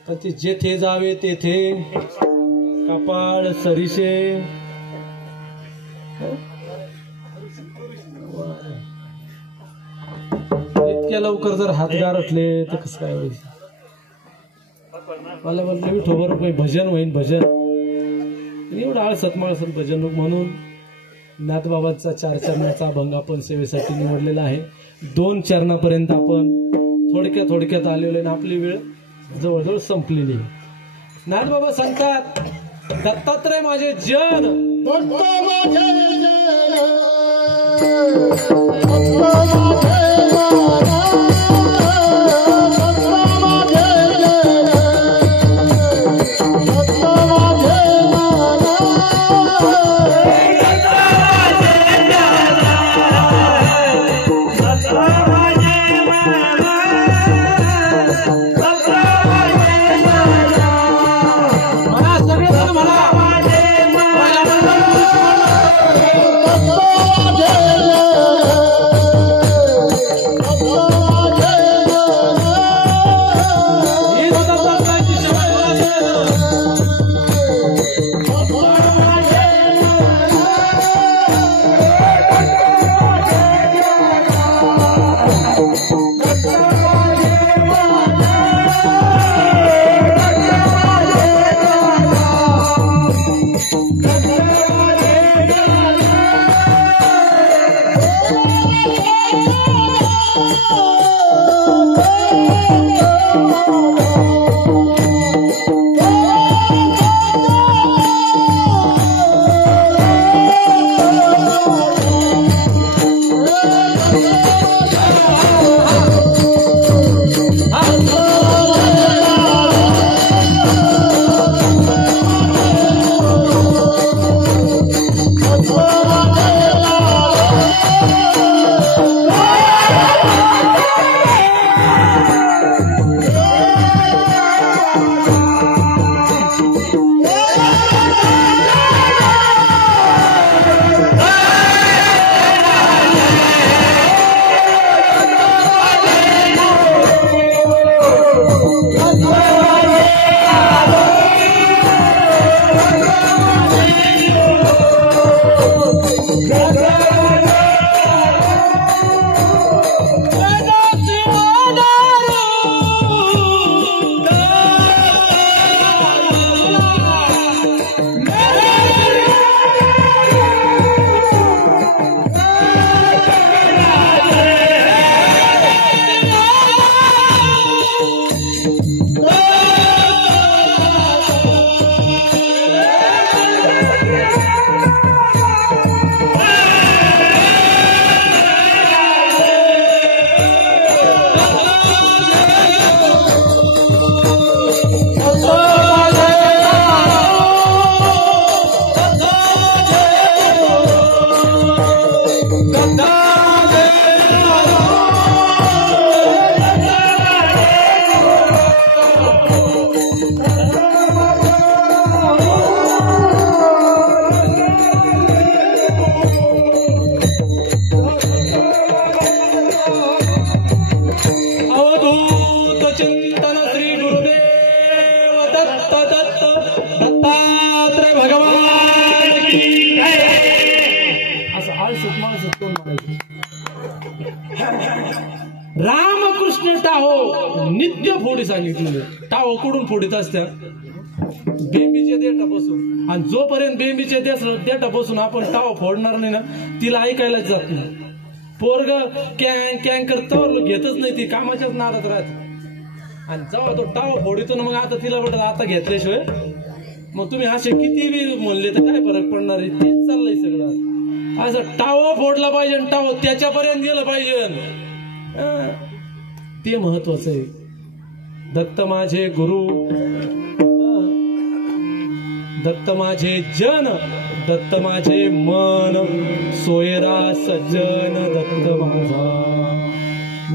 पण ते जेथे जावे तेथे कपाळ सरीसे. इतक्या लवकर जर हात गारटले तर कसं काय होईल? मला म्हटलं विठोबर काही भजन होईल, भजन एवढं आळसत माळसत भजन. म्हणून नाथबाबांचा 4 चरणाचा अभंग आपण सेवेसाठी निवडलेला आहे. 2 चरणापर्यंत आपण थोडक्यात आलेलो आहे. आपली वेळ जवळजवळ संपलेली आहे. नाथबाबा सांगतात, दत्तात्रय माझे जन, दत्त माझे Oh नित्य फोडी सांगितलेली. टाव कुठून फोडीत असत्या? बेंबीच्या देठापासून. आणि जोपर्यंत बेंबीच्या देठापासून आपण टाव फोडणार नाही ना, तिला ऐकायलाच जात नाही. पोरग कॅंग कॅंग करतो, घेतच नाही, ती कामाच्याच नादात राहते. आणि जेव्हा तो टाव फोडितो ना, मग आता तिला वाटत आता घेतल्याशिवाय. मग तुम्ही असे किती बी म्हणले तर काय फरक पडणार आहे? तेच चाललंय सगळं. असं टाव फोडला पाहिजे, टाव त्याच्यापर्यंत गेलं पाहिजे, ते महत्वाचं आहे. दत्त माझे गुरु, दत्त माझे जन, दत्त माझे मन, सोयरा सज्जन दत्त माझा.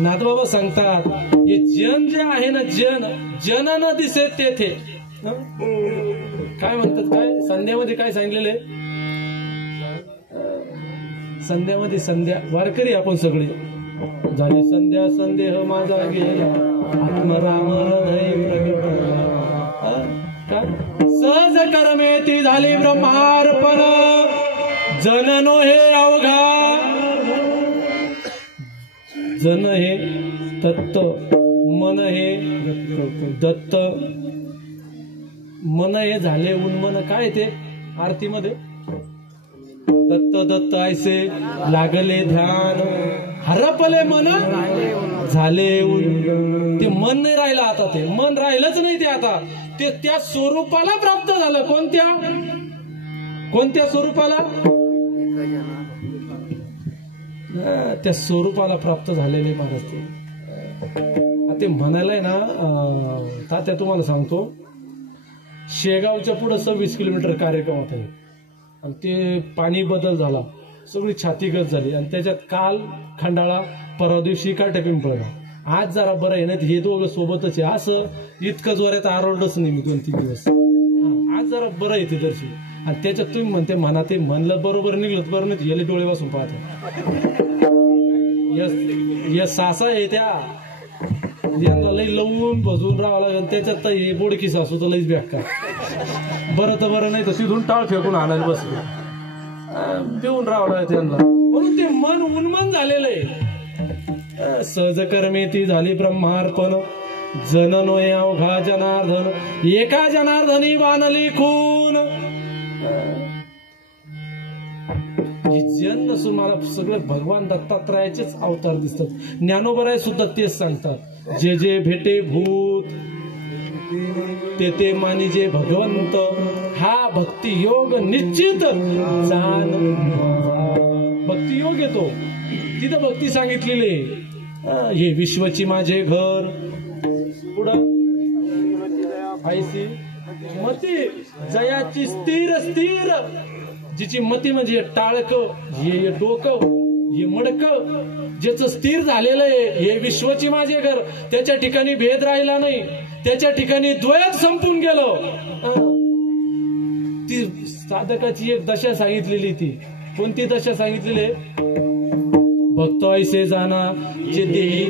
नाथबाबा सांगतात, हे जन जे आहे ना, जन न दिसे तेथे. काय म्हणतात, काय संध्यामध्ये काय सांगितलेले? संध्यामध्ये संध्या वारकरी आपण सगळे. झाली संध्या संदेह माझा गेला, आत्मराम हृदय प्रगटला. काय सहज कर्मे ती झाली ब्रह्मार्पण, जननो हे अवघा. जन हे तत्त, मन हे दत्त, मन हे झाले उन्मन. काय ते आरतीमध्ये? दत्त दत्त ऐसे लागले ध्यान, हरपले मन झाले उन. ते मन नाही राहिलं आता, ते मन राहिलंच नाही. ते आता ते त्या स्वरूपाला प्राप्त झालं. कोणत्या स्वरूपाला? त्या स्वरूपाला प्राप्त झालेले महाराज. ते म्हणायलाय ना तात्या, तुम्हाला सांगतो, शेगावच्या पुढे 26 किलोमीटर कार्यक्रम होता आणि ते पाणी बदल झाला, सगळी छातीगत झाली. आणि त्याच्यात काल खंडाळा, परवा दिवशी काटे पिंपळगाव. आज जरा बरं आहे ना, हे दोघं सोबतच आहे. असं इतकं जोरात आरडच नाही मी 2-3 दिवस. आज जरा बरं आहे ते दर्शी. आणि त्याच्यात तुम्ही म्हणते म्हणा, ते म्हणलं बरोबर निघलं बरं नाही, याला डोळे वाचून पाहते. या सासा आहे त्या, यांना लई लवून भजून राहावं लागेल. त्याच्यात तर बोडकी सासू तर लईच बेकार. बरं तर बरं, नाही तर सिधून टाळ फेकून आणायला बसले, देऊन राहावं लागेल त्यांना. म्हणून ते मन उन्मन झालेलं आहे. सहज कर्मे ती झाली ब्रह्मार्पण, जननो अवघा जनार्दन, एका जनार्दनी बाणली खून. जन नसून मला सगळे भगवान दत्तात्रयाचेच अवतार दिसतात. ज्ञानोबराय सुद्धा तेच सांगतात, जे जे भेटे भूत ते ते मानिजे भगवंत, हा भक्ती योग निश्चित जाण. भक्ती योग येतो तिथं भक्ती सांगितलेली. हे विश्वची माझे घर, पुढं ऐसी मती जयाची स्थिर स्थिर. जिची मती म्हणजे टाळक, हे डोकं, हे मडकं, ज्याचं स्थिर झालेलं आहे, हे विश्वची माझे घर. त्याच्या ठिकाणी भेद राहिला नाही, त्याच्या ठिकाणी द्वैत संपून गेलो. ती साधकाची एक दशा सांगितलेली. ती कोणती दशा सांगितलेली? भक्त ऐसे जाना जे देही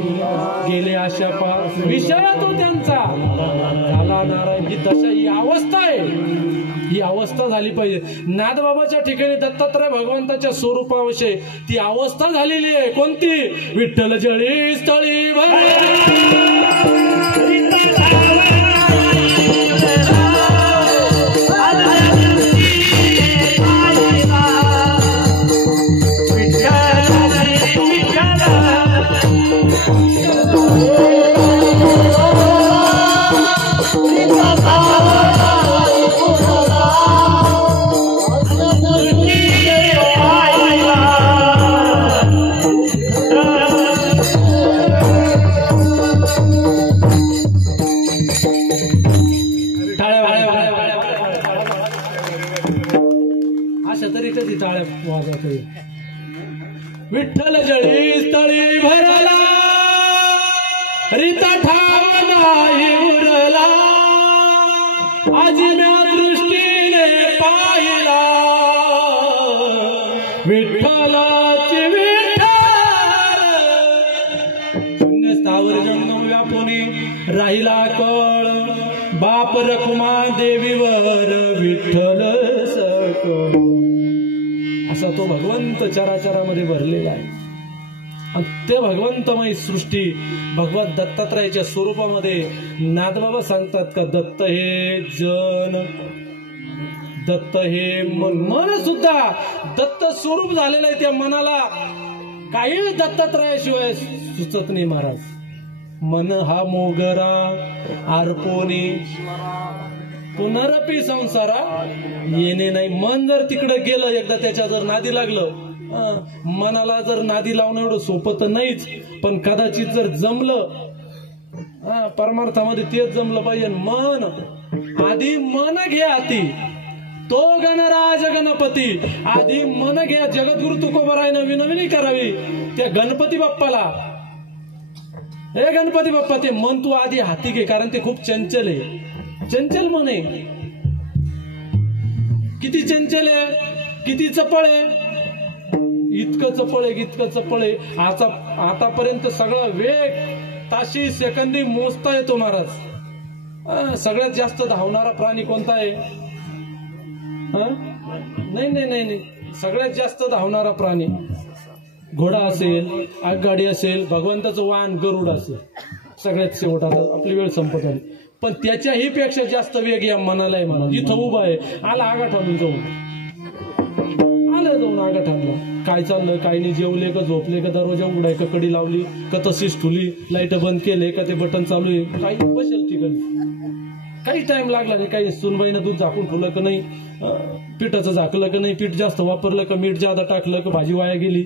गेले आशा पा, विषय तो त्यांचा झाला नारायण. ही दशा, ही अवस्था आहे, ही अवस्था झाली पाहिजे. नाथबाबाच्या ठिकाणी दत्तात्रय भगवंताच्या स्वरूपाविषयी ती अवस्था झालेली आहे. कोणती? विठ्ठल जळी स्थळी विठ्ठल जळी स्थळी भरला, रिता ठाव नाही उरला, आजिम्या दृष्टीने पाहिला, विठ्ठलाची विठ्ठल. शून्य स्थावर जंगम व्यापुनी राहिला कळ, बाप रखुमा देवीवर विठ्ठल सकळ. असा तो भगवंत चराचरामध्ये भरलेला आहे. आणि ते भगवंतमय सृष्टी भगवत दत्तात्रयाच्या स्वरूपामध्ये नादबाबा सांगतात का दत्त हे जन, दत्त हे मन सुद्धा दत्त स्वरूप झालेलं आहे. त्या मनाला काही दत्तात्रयाशिवाय सुचत नाही महाराज. मन हा मोगरा आरपोने पुनरपी संसारा येणे नाही. मन जर तिकडे गेलं एकदा, त्याच्या जर नादी लागलं, मनाला जर नादी लावणं एवढं सोपं तर नाहीच, पण कदाचित जर जमलं परमार्थामध्ये तेच जमलं पाहिजे. मन आधी मन घे हाती, तो गणराज गणपती आधी मन घ्या. जगद्गुरु तुकोबरायनं विनवणी करावी त्या गणपती बाप्पाला, हे गणपती बाप्पा ते मन तू आधी हाती घे, कारण ते खूप चंचल आहे. चंचल मन आहे, किती चंचल आहे, किती चपळ आहे, इतकं चपळ आहे, इतकं चपळ आहे. आतापर्यंत सगळा वेग ताशी सेकंदी मोजता येतो महाराज. सगळ्यात जास्त धावणारा प्राणी कोणता आहे? नाही नाही नाही नाही, सगळ्यात जास्त धावणारा प्राणी घोडा असेल, आगगाडी असेल, भगवंताचं वाहन गरुड असेल, सगळ्यात शेवट. आता आपली वेळ संपत आली, पण त्याच्याही पेक्षा जास्त वेग या मनाला आहे. मला इथं उभा आहे, आला आगाठाणून जाऊन, आलं जाऊन आगाठाणला. काय चाललं, काय नाही, जेवले का झोपले का, दरवाजा उघडाय का, कडी लावली का, तशीच ठुली, लाईट बंद केले का, ते बटन चालू आहे, काही बसेल ठिकाणी. काही टाइम लागला नाही, काही सुनबाईनं दूध झाकून ठेवलं का नाही, पिठाचं झाकलं का नाही, पीठ जास्त वापरलं का, मीठ जादा टाकलं का, भाजी वाया गेली,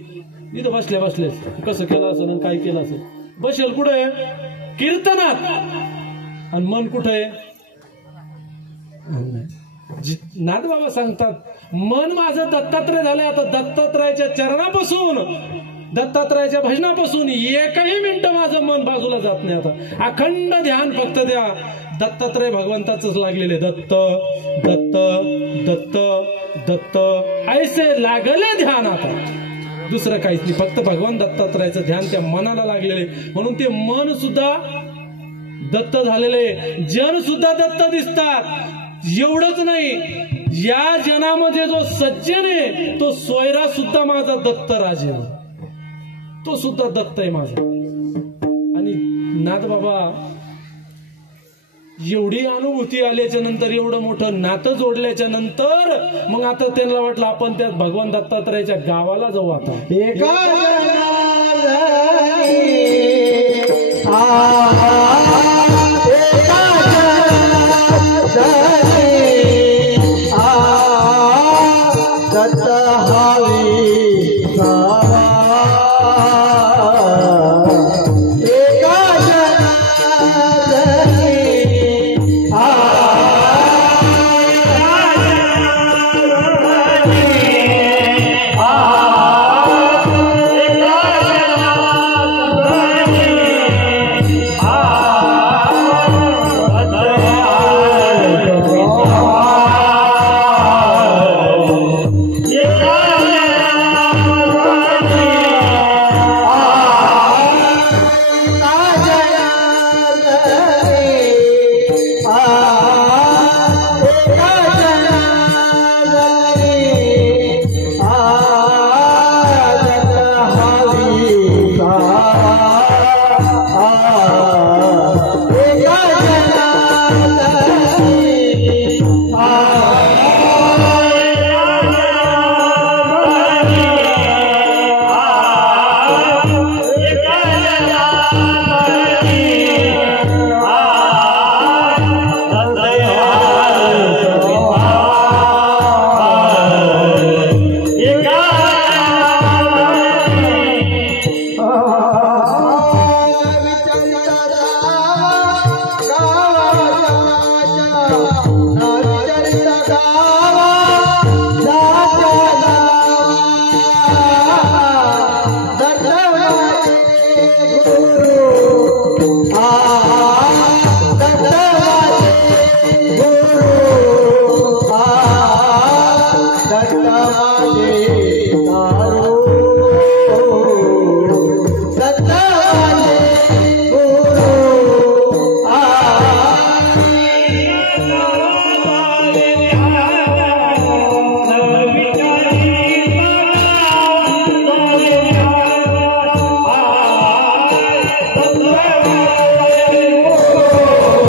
इथं बसल्या बसलेच कसं केलं असेल आणि काय केलं असेल. बसेल कुठे? कीर्तनात. आणि मन कुठे? नाथबाबा सांगतात मन माझं दत्तात्रय झालंय. आता दत्तात्रयाच्या चरणापासून, दत्तात्रयाच्या भजनापासून एकही मिनिट माझं मन बाजूला जात नाही. आता अखंड ध्यान फक्त द्या दत्तात्रय भगवंताच लागलेले. दत्त दत्त दत्त दत्त ऐसे लागले ध्यान. आता दुसरं काहीच नाही, फक्त भगवान दत्तात्रयाचं ध्यान त्या मनाला लागलेले. म्हणून ते मन सुद्धा दत्त झालेले, जन सुद्धा दत्त दिसतात. एवढंच नाही, या जनामध्ये जो सज्जन आहे तो सोयरा सुद्धा माझा दत्त राजे, तो सुद्धा दत्त आहे माझा. आणि नाथबाबा एवढी अनुभूती आल्याच्या नंतर, एवढं मोठं नातं जोडल्याच्या नंतर, मग आता त्यांना वाटलं आपण त्या भगवान दत्तात्रयाच्या गावाला जाऊ. आता एका